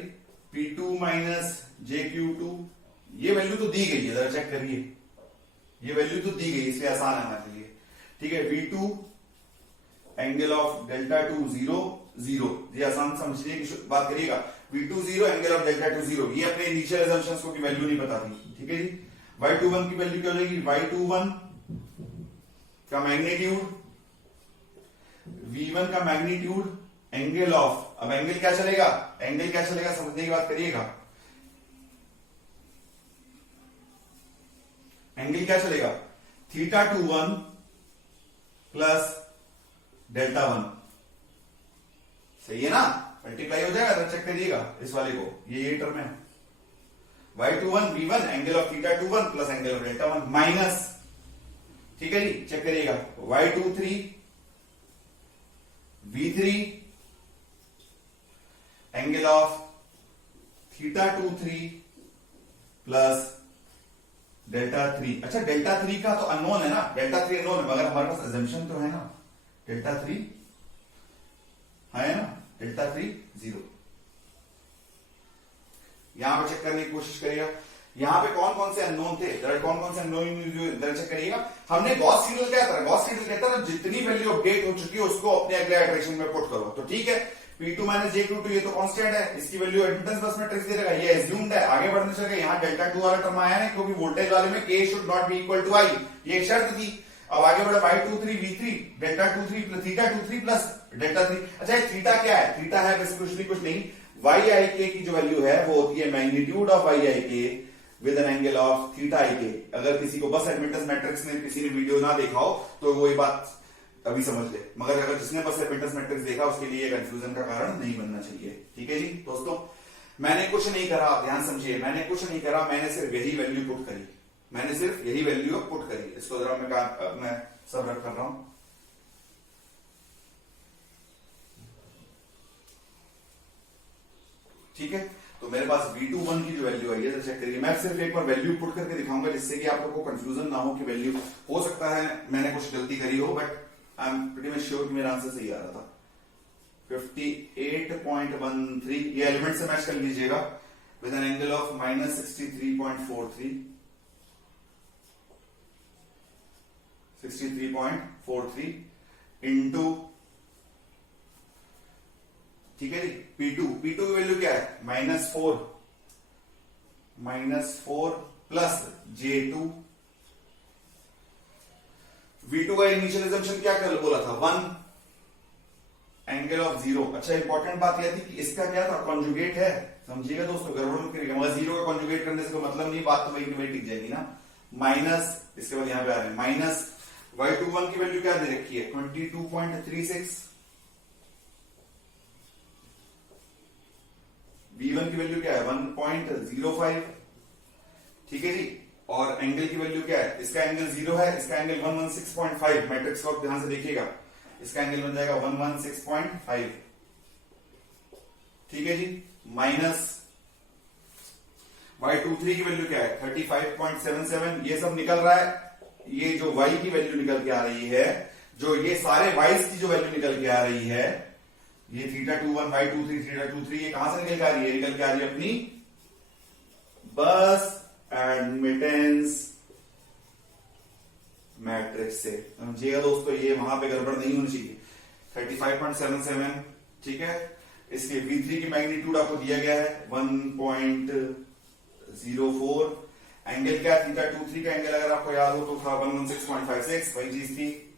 P2 माइनस JQ2, ये वैल्यू तो दी गई है, जरा चेक करिए, ये वैल्यू तो दी गई, इसलिए आसान है हमारे लिए, ठीक है। V2 एंगल ऑफ डेल्टा 2 0 0, ये आसान समझने की बात करिएगा। V2 0 एंगल ऑफ डेल्टा 2 0, ये अपने इनिशियल असम्पशंस को की वैल्यू नहीं बताती, ठीक है जी। Y21 की वैल्यू क्या हो जाएगी, Y21 का मैग्नीट्यूड, V1 का मैग्नीट्यूड, एंगल ऑफ, अब एंगल क्या चलेगा, समझने की बात करिएगा। एंगल क्या चलेगा θ21 प्लस डेल्टा 1, सही है ना, मल्टीप्लाई हो जाएगा, तो चेक करिएगा इस वाले को, ये टर्म है Y21 V1 angle of θ21 plus angle of delta 1 minus, ठीक है जी। चेक करिएगा Y23 V3 angle of θ23 plus delta 3। अच्छा डेल्टा 3 का तो अननोन है ना, डेल्टा 3 अननोन है, मगर हमारे पास अजम्पशन तो है ना, डेल्टा 3 है ना, डेल्टा 3 0। यहां पर चेक करने की कोशिश करिएगा, यहां पे कौन कौन से अननोन थे, कौन कौन से अननोन चेक करिएगा। हमने गॉस सीडल क्या था, गॉस सीडल कहता है जितनी वैल्यू अपडेट हो चुकी है उसको अपने अगले आइट्रेशन में पुट करो, तो ठीक है। P2 माइनस JQ2 ये तो कांस्टेंट है, इसकी वैल्यू एडमिटेंस बस मैट्रिक्स दे देगा, ये एज्यूम्ड है। आगे बढ़ने चले यहां डेल्टा 2 वाला टर्म आया है क्योंकि वोल्टेज वाले में K should not be equal to I, ये एक शर्त थी। अब आगे बढ़े Y23 V3 delta 23 plus θ23 plus delta 3। अच्छा थीटा क्या है, थीटा है वैसे कुछ नहीं YIK की जो वैल्यू है वो होती है magnitude of YIK with an angle of theta I K. अगर किसी को बस एडमिटेंस मैट्रिक्स में किसी ने वीडियो ना देखा हो तो वो ये बात अभी समझ ले, मगर अगर जिसने बस एडमिटेंस मैट्रिक्स देखा उसके लिए कंफ्यूजन का कारण नहीं बनना चाहिए। ठीक है जी दोस्तों, मैंने कुछ नहीं करा, ध्यान समझिए, मैंने कुछ नहीं करा, मैंने सिर्फ यही वैल्यू पुट करी, मैंने सिर्फ यही वैल्यू पुट करी। इसको जरा मैं सब रख कर रहा हूं। ठीक है, तो मेरे पास V21 की जो वैल्यू आई है चेक करिए। मैं सिर्फ एक बार वैल्यू पुट करके दिखाऊंगा जिससे कि आप लोगों को कंफ्यूजन ना हो कि वैल्यू, हो सकता है मैंने कुछ गलती करी हो, but I am pretty much sure कि मेरा आंसर सही आ रहा था। 58.13, ये एलिमेंट से मैच कर लीजिएगा, with an angle of -63.43, 63.43 into, ठीक है जी, P2 की वैल्यू क्या है -4 प्लस J2। V2 का इनिशियल assumption क्या कर बोला था, 1 एंगल ऑफ 0। अच्छा, इंपॉर्टेंट बात यह थी कि इसका क्या था, कॉन्जुगेट है, समझिएगा दोस्तों, गड़बड़ मत करिएगा, मगर 0 का कॉन्जुगेट करने से कोई मतलब नहीं, बात तो वही टिक जाएगी ना। माइनस, इसके बाद यहां पे आ रहे हैं माइनस Y21 की वैल्यू क्या दे रखी है 22.36, V1 की वैल्यू क्या है 1.05, ठीक है जी, और एंगल की वैल्यू क्या है, इसका एंगल 0 है, इसका एंगल 116.5, मैट्रिक्स को ध्यान से देखिएगा, इसका एंगल बन जाएगा 116.5, ठीक है जी, माइनस Y23 की वैल्यू क्या है 35.77, ये सब निकल रहा है, ये जो Y की वैल्यू निकल के आ रही है, जो ये सारे Y's की जो वैल्यू निकल के आ रही है, ये θ21 Y23 θ23, ये कहां से निकल के आ रही है, निकल के आ रही है अपनी बस एडमिटेंस मैट्रिक्स से। समझिएगा दोस्तों, ये वहां पे गड़बड़ नहीं होनी चाहिए। 35.77, ठीक है, इसके V3 की मैग्नीट्यूड आपको दिया गया है 1.04, एंगल क्या θ23 का एंगल अगर आपको याद हो तो था 116.56, वही चीज थी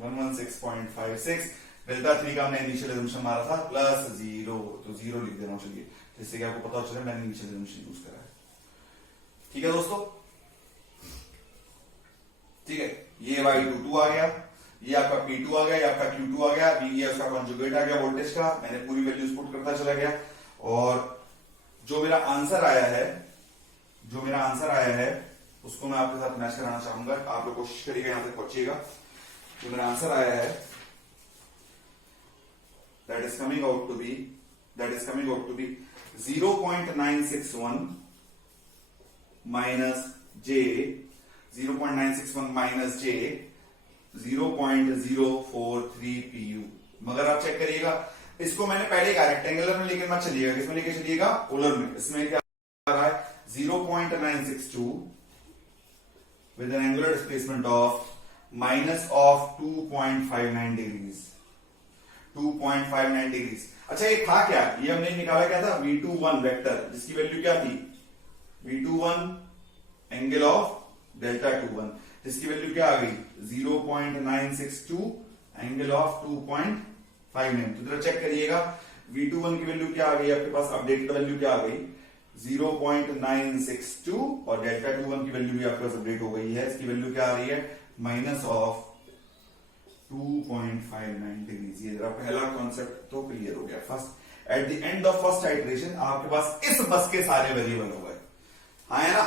116.56, डेल्टा 3 का हमने इनिशियल assumption मारा था प्लस 0, तो 0 लिख देना चाहिए, जिससे कि आपको पता चले मैंने इनिशियल assumption यूज करा है। ठीक है दोस्तों, ठीक है, ये Y22 आ गया, ये आपका P2 आ गया, ये आपका Q2 आ गया, ये उसका कॉन्जुगेट आ गया वोल्टेज का, मैंने पूरी वैल्यूज पुट करता चला गया, और जो मेरा आंसर आया है, उसको मैं आपके साथ मैच कराना चाहूंगा, आप लोग कोशिश करिएगा यहां तक पहुंचिएगा। जो मेरा आंसर आया है that is coming out to be 0.961 minus J 0.043 pu। मगर आप चेक करिएगा, इसको मैंने पहले कहा रेक्टेंगुलर में लेकर मत चलिएगा, किसमें लेकर चलिएगा, पोलर में। इसमें क्या आ रहा है 0.962 with an angular displacement of minus of 2.59 degrees, 2.59 degrees. अच्छा, ये था क्या, ये हमने निकाला क्या था V21 वेक्टर, जिसकी वैल्यू क्या थी V21 एंगल ऑफ डेल्टा 21, जिसकी वैल्यू क्या आ गई 0.962 एंगल ऑफ 2.59। तो जरा चेक करिएगा V21 की वैल्यू क्या आ गई आपके पास, अपडेटेड वैल्यू क्या आ गई 0.962, और डेल्टा 21 की वैल्यू भी आपके पास अपडेट हो गई है, इसकी वैल्यू क्या आ रही है माइनस ऑफ 2.59 डिग्रीज। ये जरा पहला कॉन्सेप्ट तो क्लियर हो गया। First, eight the end of first iteration आपके पास इस बस के सारे वेरिएबल हो गए, हाँ है ना,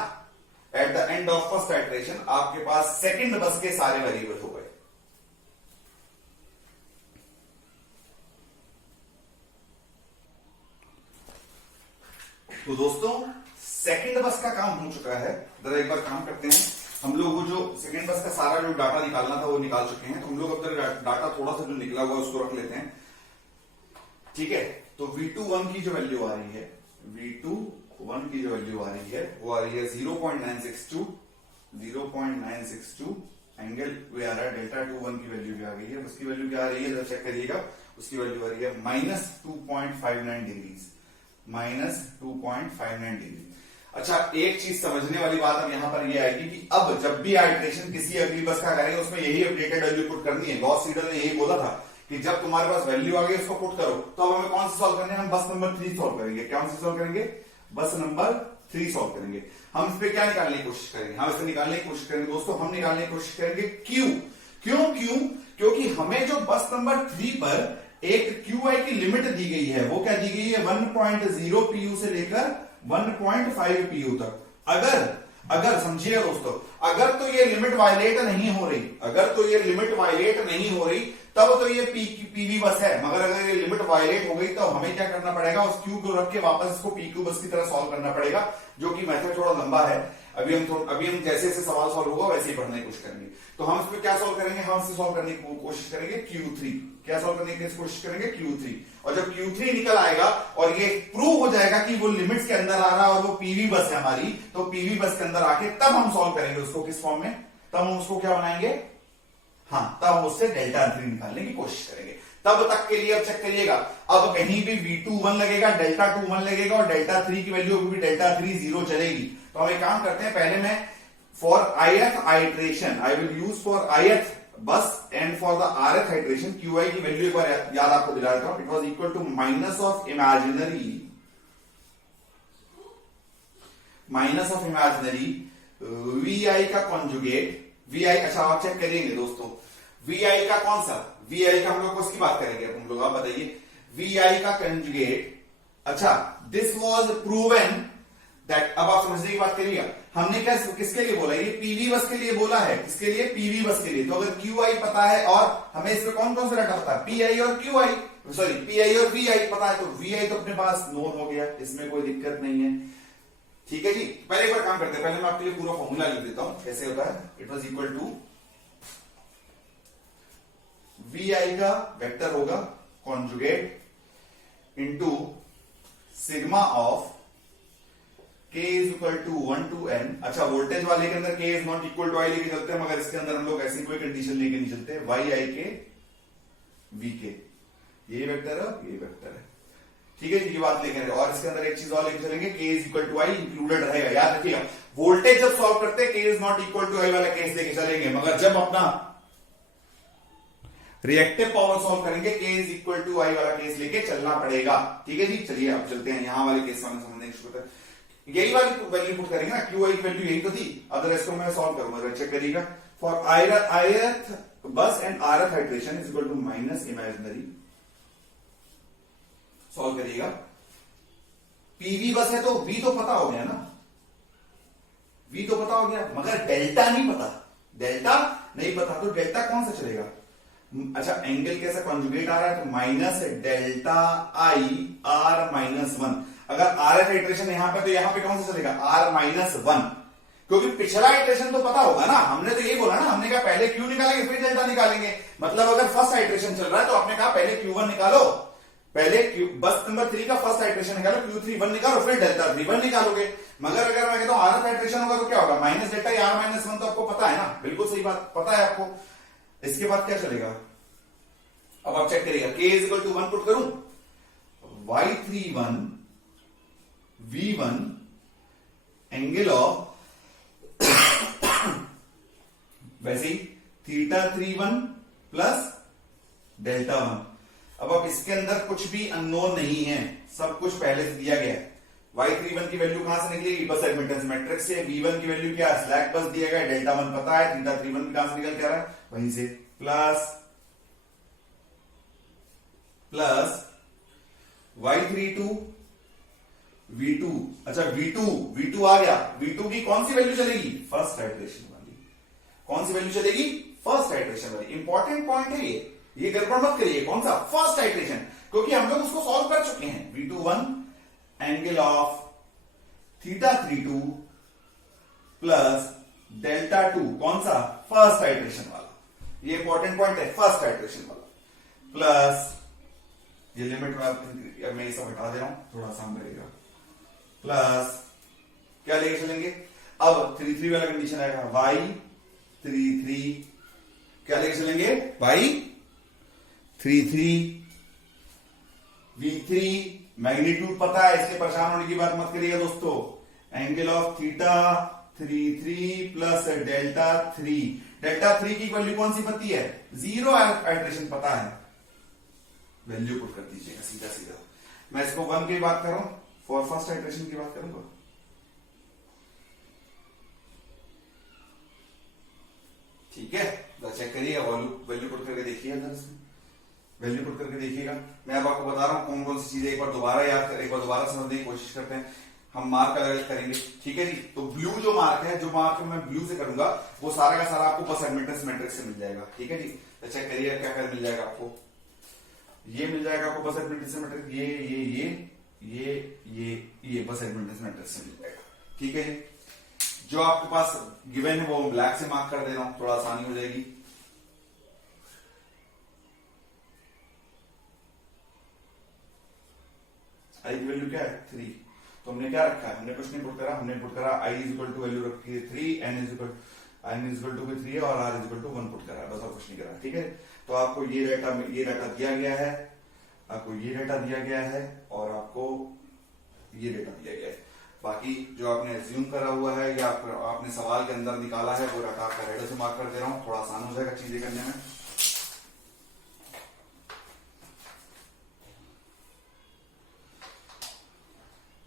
eight the end of first iteration आपके पास सेकंड बस के सारे वेरिएबल हो गए। तो दोस्तों, सेकंड बस का काम हो चुका है। जरा एक बार काम करते हैं, हम लोग वो जो सेकंड बस का सारा जो डाटा निकालना था वो निकाल चुके हैं, तो हम लोग अब तक डाटा थोड़ा सा जो निकला हुआ है उसको रख लेते हैं। ठीक है, तो V21 की जो वैल्यू आ रही है, V21 की जो वैल्यू आ रही है वो आ रही है 0.962 एंगल वे आ रहा है, डेल्टा 21 की वैल्यू भी आ गई है, उसकी वैल्यू क्या आ रही है जरा चेक करिएगा, उसकी वैल्यू आ रही है -2.59 डिग्रीज, -2.59 डिग्री। अच्छा, एक चीज समझने वाली बात अब यहां पर ये आएगी कि अब जब भी आइट्रेशन किसी अगली बस का करेंगे उसमें यही अपडेटेड वैल्यू पुट करनी है। गॉस सीडल ने यही बोला था कि जब तुम्हारे पास वैल्यू आ गई उसको पुट करो। तो अब हमें कौन सी सॉल्व करनी है, हम बस नंबर 3 सॉल्व करेंगे। कौन सी सॉल्व करेंगे, बस नंबर 3 सॉल्व करेंगे। हम इस पे क्या निकालने की कोशिश करेंगे, हम इसे निकालने की कोशिश करेंगे दोस्तों, हम निकालने की कोशिश करेंगे क्यू। क्यों? क्योंकि हमें जो बस नंबर 3 पर एक QI की लिमिट दी गई है, वो क्या दी गई है 1.0 PU से लेकर 1.5 PU तक। अगर समझिए दोस्तों, अगर तो ये लिमिट वायलेट नहीं हो रही, तब तो ये पीवी बस है। मगर अगर ये लिमिट वायलेट हो गई तो हमें क्या करना पड़ेगा, उस क्यू को रख के वापस इसको पीक्यू बस की तरह सॉल्व करना पड़ेगा, जो कि मेथड थोड़ा लंबा है। अभी हम जैसे जैसे सवाल सॉल्व होगा वैसे ही पढ़ने की कोशिश करेंगे। तो हम इसमें क्या सॉल्व करेंगे, हम इसे सॉल्व करने की कोशिश करेंगे Q3। क्या सॉल्व करने की कोशिश करेंगे Q3। और जब Q3 निकल आएगा और ये प्रूव हो जाएगा कि वो लिमिट्स के अंदर आ रहा है और वो पीवी बस है हमारी, तो पीवी बस के अंदर आके तब हम सॉल्व करेंगे उसको। किस फॉर्म में? तब हम उसको क्या बनाएंगे, हाँ, तब हम उससे डेल्टा 3 निकालने की कोशिश करेंगे। तब तक के लिए अब चेक करिएगा, अब कहीं भी V2 1 लगेगा, डेल्टा 2 1 लगेगा और डेल्टा 3 की वैल्यू भी डेल्टा 3 0 चलेगी। तो हम एक काम करते हैं, पहले मैं for ith iteration I will use for ith bus and for the rth iteration QI की वैल्यू एक बार याद आपको दिला देता हूं। It was equal to minus of imaginary VI का कॉन्जुगेट VI। अच्छा आप चेक करेंगे दोस्तों, VI का कौन सा, VI का हम लोग उसकी बात करेंगे हम लोग, आप बताइए VI का कंजुगेट। अच्छा, दिस वाज प्रूवन दैट, अब आप समझने की बात करिएगा, हमने क्या किसके लिए बोला, ये पीवी बस के लिए बोला है। किसके लिए? पीवी बस के लिए। तो अगर QI पता है और हमें इसमें कौन कौन सा डाटा पता है, PI और QI, सॉरी PI और VI पता है, तो VI तो अपने पास नोन हो गया, इसमें कोई दिक्कत नहीं है। ठीक है जी, पहले एक बार काम करते हैं, पहले मैं आपके लिए पूरा फॉर्मूला लिख देता हूं कैसे होता है। It was equal to VI का वेक्टर होगा conjugate into sigma of K is equal to 1 to n। अच्छा, वोल्टेज वाले के अंदर K is not equal to I लेके चलते हैं, मगर इसके अंदर हम लोग ऐसी कोई कंडीशन लेके नहीं चलते। YI के VK, ये वेक्टर है, ये वेक्टर है। ठीक है, ये बात लेके, और इसके अंदर एक चीज और लेके चलेंगे, K is equal to I included रहेगा। याद रखिएगा, वोल्टेज जब सॉल्व करते हैं K is not equal to I वाला केस लेके चलेंगे, मगर जब अपना रिएक्टिव पावर सॉल्व करेंगे K is equal to I वाला केस लेके चलना पड़ेगा। ठीक है जी, चलिए अब चलते हैं यहां वाले केस में समझने की शुरू करते हैं। यही वाली वैल्यू पुट करेंगे ना, QI की वैल्यू यही तो थी, अदर इसको मैं सॉल्व करूंगा, चेक करिएगा। For ith bus and rth iteration is equal to minus imaginary, solve करिएगा। पीवी बस है तो V तो पता हो गया ना, V तो पता हो गया, मगर डेल्टा नहीं पता। डेल्टा नहीं पता तो डेल्टा कौन सा चलेगा। अच्छा, एंगल कैसा कॉन्जुगेट आ रहा है, तो minus delta I R minus 1। अगर rth इटरेशन यहां पे, तो यहां पे कौन सा चलेगा, R माइनस 1, क्योंकि पिछला इटरेशन तो पता होगा ना। हमने तो यही बोला ना, हमने कहा पहले Q निकालेंगे फिर डेल्टा निकालेंगे। मतलब अगर फर्स्ट इटरेशन चल रहा है तो आपने कहा पहले Q1 निकालो, पहले बस नंबर 3 का फर्स्ट इटरेशन निकालो, Q3 1 निकालो, फिर डेल्टा 3 1 निकालोगे। मगर अगर मैं कहता हूं rth इटरेशन होगा तो क्या होगा, माइनस डेल्टा R माइनस 1, तो आपको पता है ना, बिल्कुल सही बात पता है आपको। इसके बाद क्या चलेगा, अब आप चेक करिएगा, K is equal to 1 put करूं, Y31 V1 एंगल ऑफ वैसे ही θ31 प्लस डेल्टा 1। अब इसके अंदर कुछ भी अननोन नहीं है, सब कुछ पहले से दिया गया है। Y31 की वैल्यू कहां से निकलेगी, बस एडमिटेंस मैट्रिक्स से। V1 की वैल्यू क्या है, स्लैक बस दिया गया, डेल्टा 1 पता है, θ31 भी कहां से निकल के आ रहा है, वहीं से, प्लस Y32 V2। अच्छा, V2 आ गया, V2 की कौन सी वैल्यू चलेगी, फर्स्ट आइट्रेशन वाली। कौन सी वैल्यू चलेगी, फर्स्ट आइट्रेशन वाली। इंपॉर्टेंट पॉइंट है ये गड़बड़ मत करिए, कौन सा, फर्स्ट आइट्रेशन, क्योंकि हम लोग उसको सॉल्व कर चुके हैं। V21 angle of θ32 plus delta 2, कौन सा, फर्स्ट आइट्रेशन वाला। ये इंपॉर्टेंट पॉइंट है, फर्स्ट आइट्रेशन वाला, प्लस ये लिमिट में मैं ये सब हटा दे रहा हूं, थोड़ा आसान रहेगा, प्लस क्या लेके चलेंगे, अब 3 वाला कंडीशन आएगा, Y33 क्या लेके चलेंगे, Y33 V3 मैग्नीट्यूड पता है, इसके परेशान होने की बात मत करिएगा दोस्तों। Angle of θ33 plus delta 3। Delta 3 की वैल्यू कौन सी पती है, 0 आइट्रेशन पता है, वैल्यू पुट कर दीजिएगा सीधा सीधा। मैं इसको 1 की बात कर रहा हूं, फॉर फर्स्ट आइटरेशन की बात करें तो ठीक है, चेक करिएगा, वैल्यू पुट करके देखिए, वैल्यू पुट करके देखिएगा। मैं अब आपको बता रहा हूं कौन कौन सी चीजें एक बार दोबारा याद कर, एक बार दोबारा समझने की कोशिश करते हैं। हम मार्क अलग अलग करेंगे, ठीक है जी। तो ब्लू जो मार्क है, जो मार्क मैं ब्लू से करूंगा, वो सारा का सारा आपको बस एडमिटेंस मैट्रिक्स से मिल जाएगा, ठीक है जी। तो चेक करिएगा क्या क्या मिल जाएगा आपको, ये मिल जाएगा आपको बस एडमिटेंस मैट्रिक्स, ये बस एडमिटेंस मैट्रिक्स से मिल जाएगा, ठीक है जी। जो आपके पास गिवन है वो ब्लैक से मार्क कर दे रहा हूं, थोड़ा आसानी हो जाएगी। आई की वैल्यू क्या है 3, तो हमने क्या रखा है, हमने कुछ नहीं पुट करा, हमने पुट करा I is equal to value रखी है 3, एन इज इक्वल टू 3 है और R is equal to 1 put करा, बस और कुछ नहीं करा, ठीक है। तो आपको ये डाटा दिया गया है, आपको ये डाटा दिया गया है और आपको ये डाटा दिया गया है। बाकी जो आपने एज्यूम करा हुआ है या आपने सवाल के अंदर निकाला है वो डाटा आपका रेड से मार्क कर दे रहा हूं, थोड़ा आसान हो जाएगा चीजें करने में।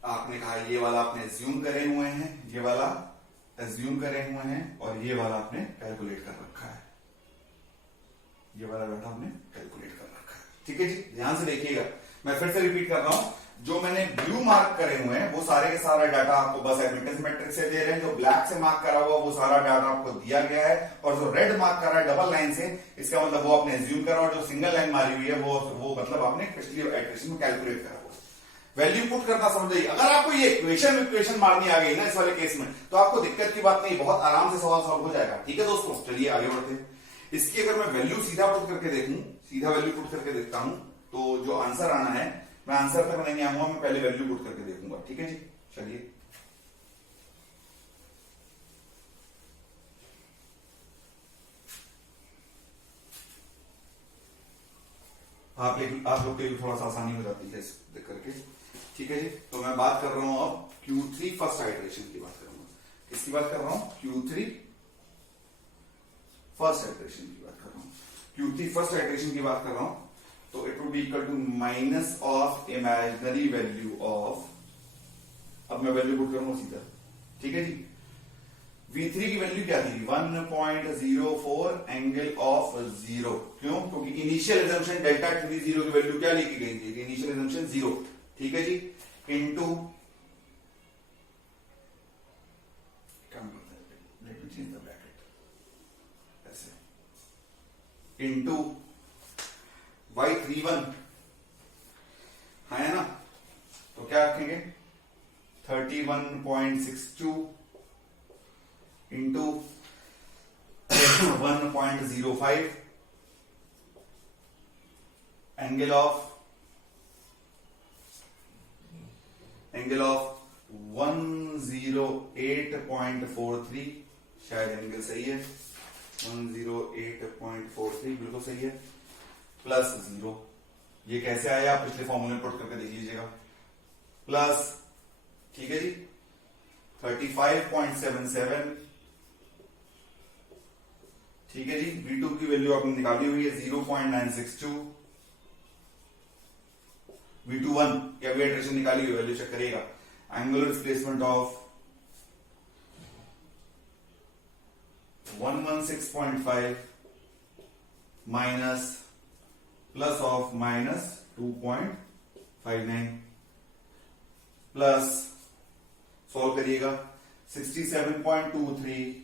आपने कहा ये वाला आपने एज्यूम करे हुए हैं, ये वाला एज्यूम करे हुए हैं और ये वाला आपने कैलकुलेट कर रखा है, ये वाला डाटा आपने कैलकुलेट कर रखा है, ठीक है जी। ध्यान से देखिएगा, मैं फिर से रिपीट कर रहा हूं, जो मैंने ब्लू मार्क करे हुए हैं वो सारे के सारा डाटा आपको बस एडमिटेंस मैट्रिक्स से दे रहे हैं, जो ब्लैक से मार्क करा हुआ वो सारा डाटा आपको दिया गया है, और जो रेड मार्क करा है डबल लाइन से, इसका मतलब वो आपने एज्यूम करा, और जो सिंगल लाइन मारी हुई है वो मतलब आपने पिछली आइटरेशन में कैलकुलेट करा। वैल्यू पुट करना समझ जाइए। अगर आपको ये इक्वेशन मारनी आ गई ना इस वाले केस में, तो आपको दिक्कत की बात नहीं, बहुत आराम से सवाल सॉल्व हो जाएगा, ठीक है दोस्तों। चलिए आगे बढ़ते हैं। इसकी अगर मैं वैल्यू सीधा पुट करके देखूं, सीधा वैल्यू पुट करके देखता हूं, तो जो आंसर आना है, मैं आंसर तक नहीं आऊंगा, मैं पहले वैल्यू पुट करके देखूंगा, ठीक है जी। चलिए आप लोग के लिए थोड़ा सा आसानी हो जाती है इस देख करके, ठीक है जी। तो मैं बात कर रहा हूं अब Q3 फर्स्ट आइटरेशन की बात करूंगा। किसकी बात कर रहा हूं? Q3 फर्स्ट आइटरेशन की बात कर रहा हूं। Q3 फर्स्ट आइटरेशन की बात कर रहा हूं, तो it would be equal to minus of imaginary value of, अब मैं वैल्यू पुट करूंगा सीधा, ठीक है जी। V3 की वैल्यू क्या थी? 1.04 एंगल ऑफ 0। क्यों? क्योंकि इनिशियल एजम्पशन डेल्टा 3 0 की वैल्यू क्या लिखी गई थी? इनिशियल एजम्पशन 0, ठीक है जी, into let me change the bracket, ऐसे इनटू y31 है ना, तो क्या रखेंगे 31.62 इंटू 1.05 एंगल ऑफ 108.43, शायद एंगल सही है, 108.43 बिल्कुल सही है, प्लस 0। ये कैसे आया आप पिछले फॉर्मूले पुट करके देख लीजिएगा, प्लस, ठीक है जी, 35.77, ठीक है जी। V2 की वैल्यू आपने निकाली हुई है 0.962, V21 या V निकाली हुई वैल्यू चेक करिएगा। Angular displacement of 116.5 minus plus of minus 2.59 plus, solve करिएगा, 67.23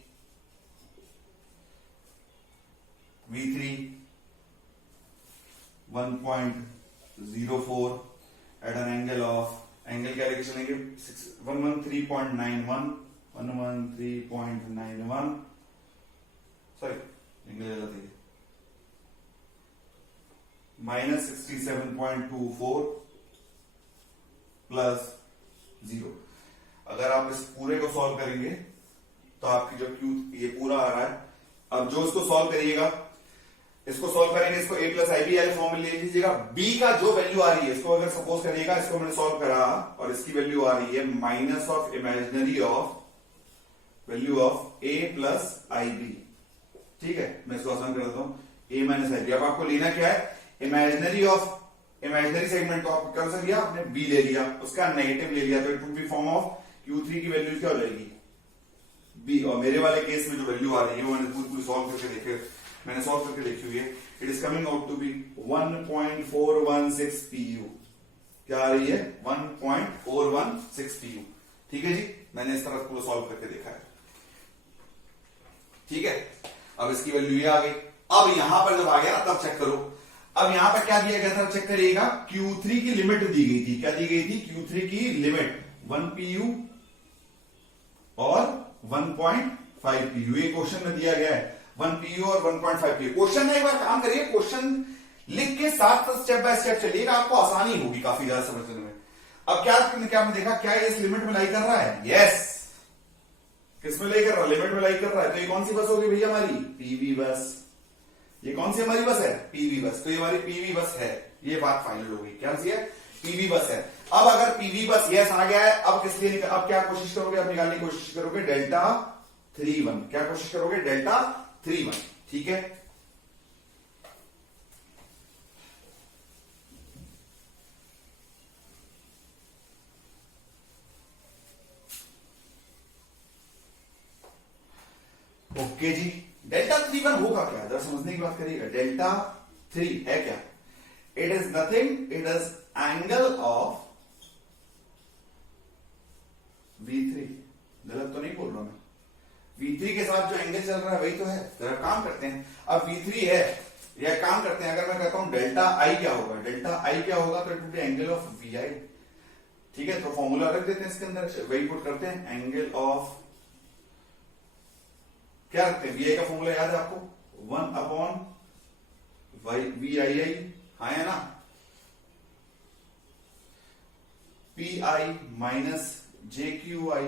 V3 1.04 at an angle of, angle क्या लेके चलेंगे 113.91, 113.91, सॉरी एंगल गलत है, माइनस 67.24 प्लस 0। अगर आप इस पूरे को सॉल्व करेंगे तो आपकी जो Q ये पूरा आ रहा है, अब जो इसको सॉल्व करिएगा, इसको सॉल्व करेंगे, इसको a प्लस आई बी वाले फॉर्म में ले लीजिएगा। b का जो वैल्यू आ रही है, इसको अगर सपोज करिएगा, इसको मैंने सॉल्व करा और इसकी वैल्यू आ रही है minus of imaginary of value of a plus i b, ठीक है। मैं इसको आसान कर देता हूं, a माइनस आई बी। अब आपको लेना क्या है? इमेजिनरी ऑफ इमेजिनरी सेगमेंट को आप कौन सा लिया आपने, बी ले लिया, उसका नेगेटिव ले लिया, तो it would B form of Q3 की वैल्यू क्या हो जाएगी, बी। और मेरे वाले केस में जो वैल्यू आ रही है वो मैंने पूरी सॉल्व करके देखे, मैंने सॉल्व करके देखी हुई है। It is coming out to be 1.416 pu। क्या आ रही है, 1.416 pu। ठीक है जी, मैंने इस तरह पूरा सॉल्व करके देखा है। ठीक है, अब इसकी वैल्यू ये आ गई। अब यहां पर जब आ गया ना तब चेक करो। अब यहां पर क्या दिया गया था, चेक करिएगा, Q3 की लिमिट दी गई थी। क्या दी गई थी, Q3 की लिमिट 1 pu और 1.5 pu। ये क्वेश्चन में दिया गया है 1 pu और 1.5 pu। क्वेश्चन में एक बार काम करिए, क्वेश्चन लिख के साथ स्टेप बाय स्टेप चलिएगा, आपको आसानी होगी काफी ज्यादा समझने में। अब क्या आपने देखा, क्या ये इस लिमिट में लाई कर रहा है, यस। किसमें लाई कर रहा है, लिमिट में लाई कर रहा है। तो ये कौन सी बस होगी भैया, हमारी पीवी बस। ये कौन सी हमारी बस है, पीवी बस। तो ये हमारी पीवी बस है, ये बात फाइनल हो गई। क्या सी है, पीवी बस है। अब अगर पीवी बस यस आ गया है, अब किस लिए, अब क्या कोशिश करोगे, अब निकालने की कोशिश करोगे डेल्टा 3-1। क्या कोशिश करोगे, डेल्टा 3-1। ठीक है, ओके जी। डेल्टा 3-1 होगा क्या, जरा समझने की बात करिएगा। डेल्टा 3 है क्या, it is nothing, it is angle of V3। गलत तो नहीं बोल रहा मैं, V3 के साथ जो एंगल चल रहा है वही तो है। जरा काम करते हैं, अब V3 है, यह काम करते हैं। अगर मैं कहता हूं डेल्टा I क्या होगा, डेल्टा I क्या होगा, तो it will be angle of VI। ठीक है, तो फॉर्मूला रख देते हैं इसके अंदर, वही पुट करते हैं, एंगल ऑफ, क्या रखते हैं, VI का फॉर्मूला याद है आपको, 1/VII, हाँ है ना, PI minus JQI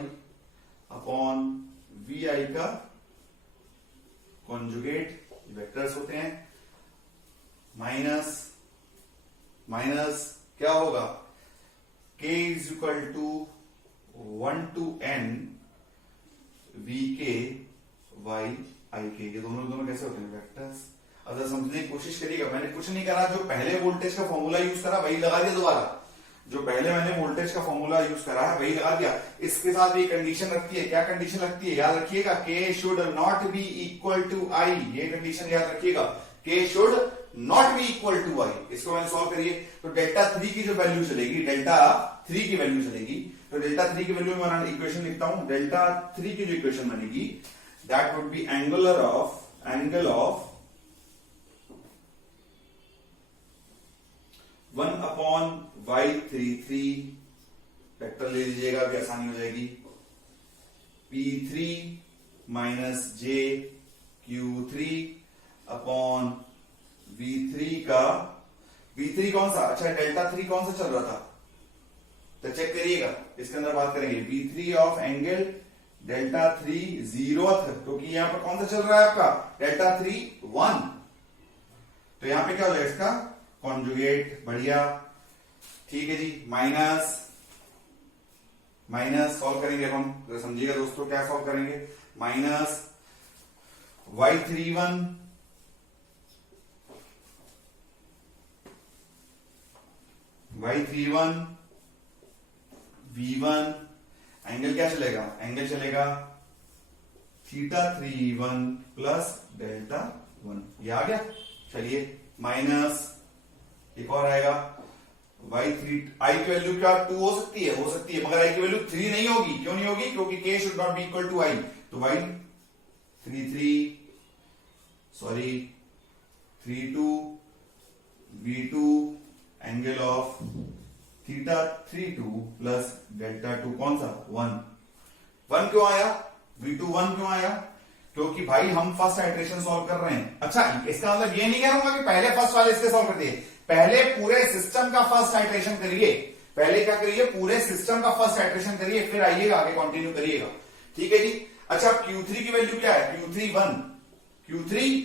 upon VI का कॉन्जुगेट, वेक्टर्स होते हैं, माइनस माइनस क्या होगा, K is equal to 1 to N VK YI के। ये दोनों कैसे होते हैं, वेक्टर्स। अगर समझने की कोशिश करिएगा, मैंने कुछ नहीं करा, जो पहले वोल्टेज का फॉर्मूला यूज करा वही लगा दिया दोबारा। जो पहले मैंने वोल्टेज का फॉर्मूला यूज करा है वही लगा दिया। इसके साथ भी कंडीशन रखती है, क्या कंडीशन रखती है, याद रखिएगा, K should not be equal to I। ये कंडीशन याद रखिएगा, K should not be equal to I। इसको मैंने सॉल्व करिए, तो डेल्टा 3 की जो वैल्यू चलेगी, डेल्टा 3 की वैल्यू चलेगी, तो डेल्टा 3 की वैल्यू में मैं इक्वेशन लिखता हूं, डेल्टा 3 की जो इक्वेशन बनेगी, that would be angle of 1/Y33, vector ले लीजिएगा, भी आसानी हो जाएगी, P3 minus JQ3 upon V3 का, V3 कौन सा, अच्छा डेल्टा 3 कौन सा चल रहा था, तो चेक करिएगा, इसके अंदर बात करेंगे, V3 of angle delta 3 0th, क्योंकि यहां पर कौन सा चल रहा है आपका, डेल्टा 3 1। तो यहां पे क्या हो जाएगा इसका कॉन्जुगेट, बढ़िया। ठीक है जी, माइनस माइनस सॉल्व करेंगे हम, तो समझिएगा दोस्तों क्या सॉल्व करेंगे, माइनस Y31 V1, एंगल क्या चलेगा, एंगल चलेगा θ31 प्लस डेल्टा 1। ये आ गया, चलिए, माइनस एक और आएगा Y3, I की वैल्यू क्या 2 हो सकती है, मगर I की वैल्यू 3 नहीं होगी। क्यों नहीं होगी, क्योंकि K should not be equal to I। तो Y32 V2 angle of θ32 plus delta 2 कौन सा 1 क्यों आया, V2 1 क्यों आया, क्योंकि भाई हम फर्स्ट आइटरेशन सॉल्व कर रहे हैं। अच्छा, इसका मतलब ये नहीं कह रहा कि पहले फर्स्ट वाले इसके सॉल्व कर दिए, पहले पूरे सिस्टम का फर्स्ट आइटरेशन करिए, पहले क्या करिए, पूरे सिस्टम का फर्स्ट आइटरेशन करिए, फिर आइएगा आगे कंटिन्यू करिएगा। ठीक है जी। अच्छा, Q3 की वैल्यू क्या है, Q3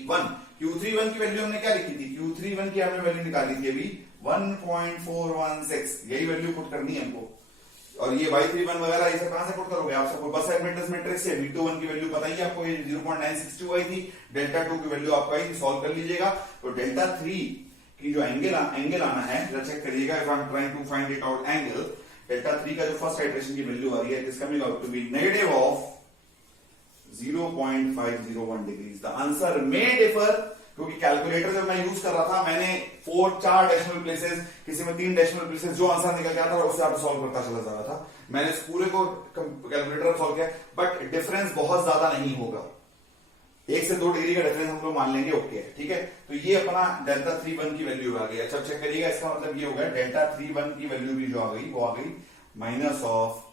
1 की वैल्यू हमने क्या लिखी थी, Q3 1 की हमने वैल्यू निकाली थी अभी 1.416, यही वैल्यू पुट करनी है हमको। और ये Y31 वगैरह ये सब कहां से पुट करोगे, आप सबको बस एडमिटेंस मैट्रिक्स से। V21 की वैल्यू पता ही आपको, ये 0.962 आई थी, डेल्टा 2 की वैल्यू आपको आई थी, सॉल्व कर लीजिएगा। तो डेल्टा 3 कि जो एंगल आना है, जरा चेक करिएगा, if I am trying to find it out angle, delta 3 का जो फर्स्ट आइटरेशन की वैल्यू आ रही है, it is coming out to be negative of 0.501 degrees. The answer may differ, क्योंकि कैलकुलेटर जब मैं यूज कर रहा था, मैंने 4 डेसिमल प्लेसेस, किसी में 3 डेसिमल प्लेसेस, जो आंसर निकल गया था उससे आप सॉल्व करता चला जा रहा था। मैंने इस पूरे को कैलकुलेटर सॉल्व किया, बट डिफरेंस बहुत ज्यादा नहीं होगा, 1 से 2 डिग्री का डिफरेंस हम लोग मान लेंगे, ओके है, ठीक है। तो ये अपना डेल्टा 3 की वैल्यू आ गई। अच्छा चेक करिएगा, इसका मतलब ये हो गया डेल्टा 3 की वैल्यू भी जो आ गई वो आ गई माइनस ऑफ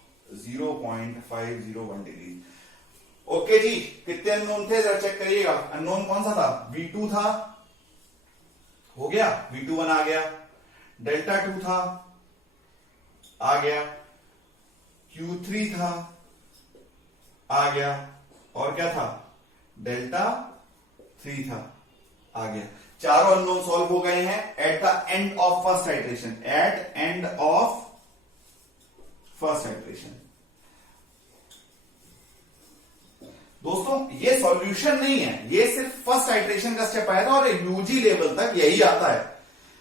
0.501 डिग्री। ओके जी, कितने अननोन थे जरा चेक करिएगा। अननोन कौन सा था? V2 था, हो गया, V21 आ गया, डेल्टा 2 था, आ गया, Q3 था, आ गया, और क्या था? डेल्टा 3 था, आ गया। चारों अननोन सॉल्व हो गए हैं at the end of first iteration, at end of first iteration. दोस्तों ये सॉल्यूशन नहीं है, ये सिर्फ फर्स्ट आइटरेशन का स्टेप आया था और यूजी लेवल तक यही आता है।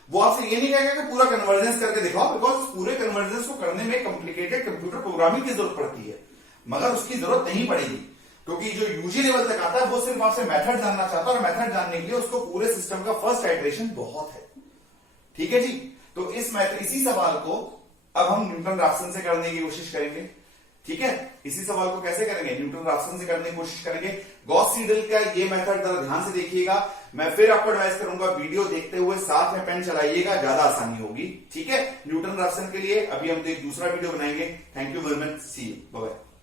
वो आपसे ये नहीं कहेगा कि पूरा कन्वर्जेंस करके दिखाओ, बिकॉज पूरे कन्वर्जेंस को करने में कॉम्प्लिकेटेड कंप्यूटर प्रोग्रामिंग की जरूरत पड़ती है, मगर उसकी जरूरत नहीं पड़ेगी, क्योंकि जो यूजी लेवल तक आता है वो सिर्फ आपसे मेथड जानना चाहता है, और मेथड जानने के लिए उसको पूरे सिस्टम का फर्स्ट आइटरेशन बहुत है। ठीक है जी, तो इसी सवाल को अब हम न्यूटन राफसन से करने की कोशिश करेंगे। ठीक है, इसी सवाल को कैसे करेंगे? न्यूटन राफसन से करने की कोशिश करेंगे। गॉस सीडल का ये मेथड जरा ध्यान से देखिएगा, मैं फिर आपको एडवाइस करूंगा वीडियो देखते हुए साथ में पेन चलाइएगा, ज्यादा आसानी होगी। ठीक है, न्यूटन राफसन के लिए अभी हम एक दूसरा वीडियो बनाएंगे। Thank you very much, see you, bye bye.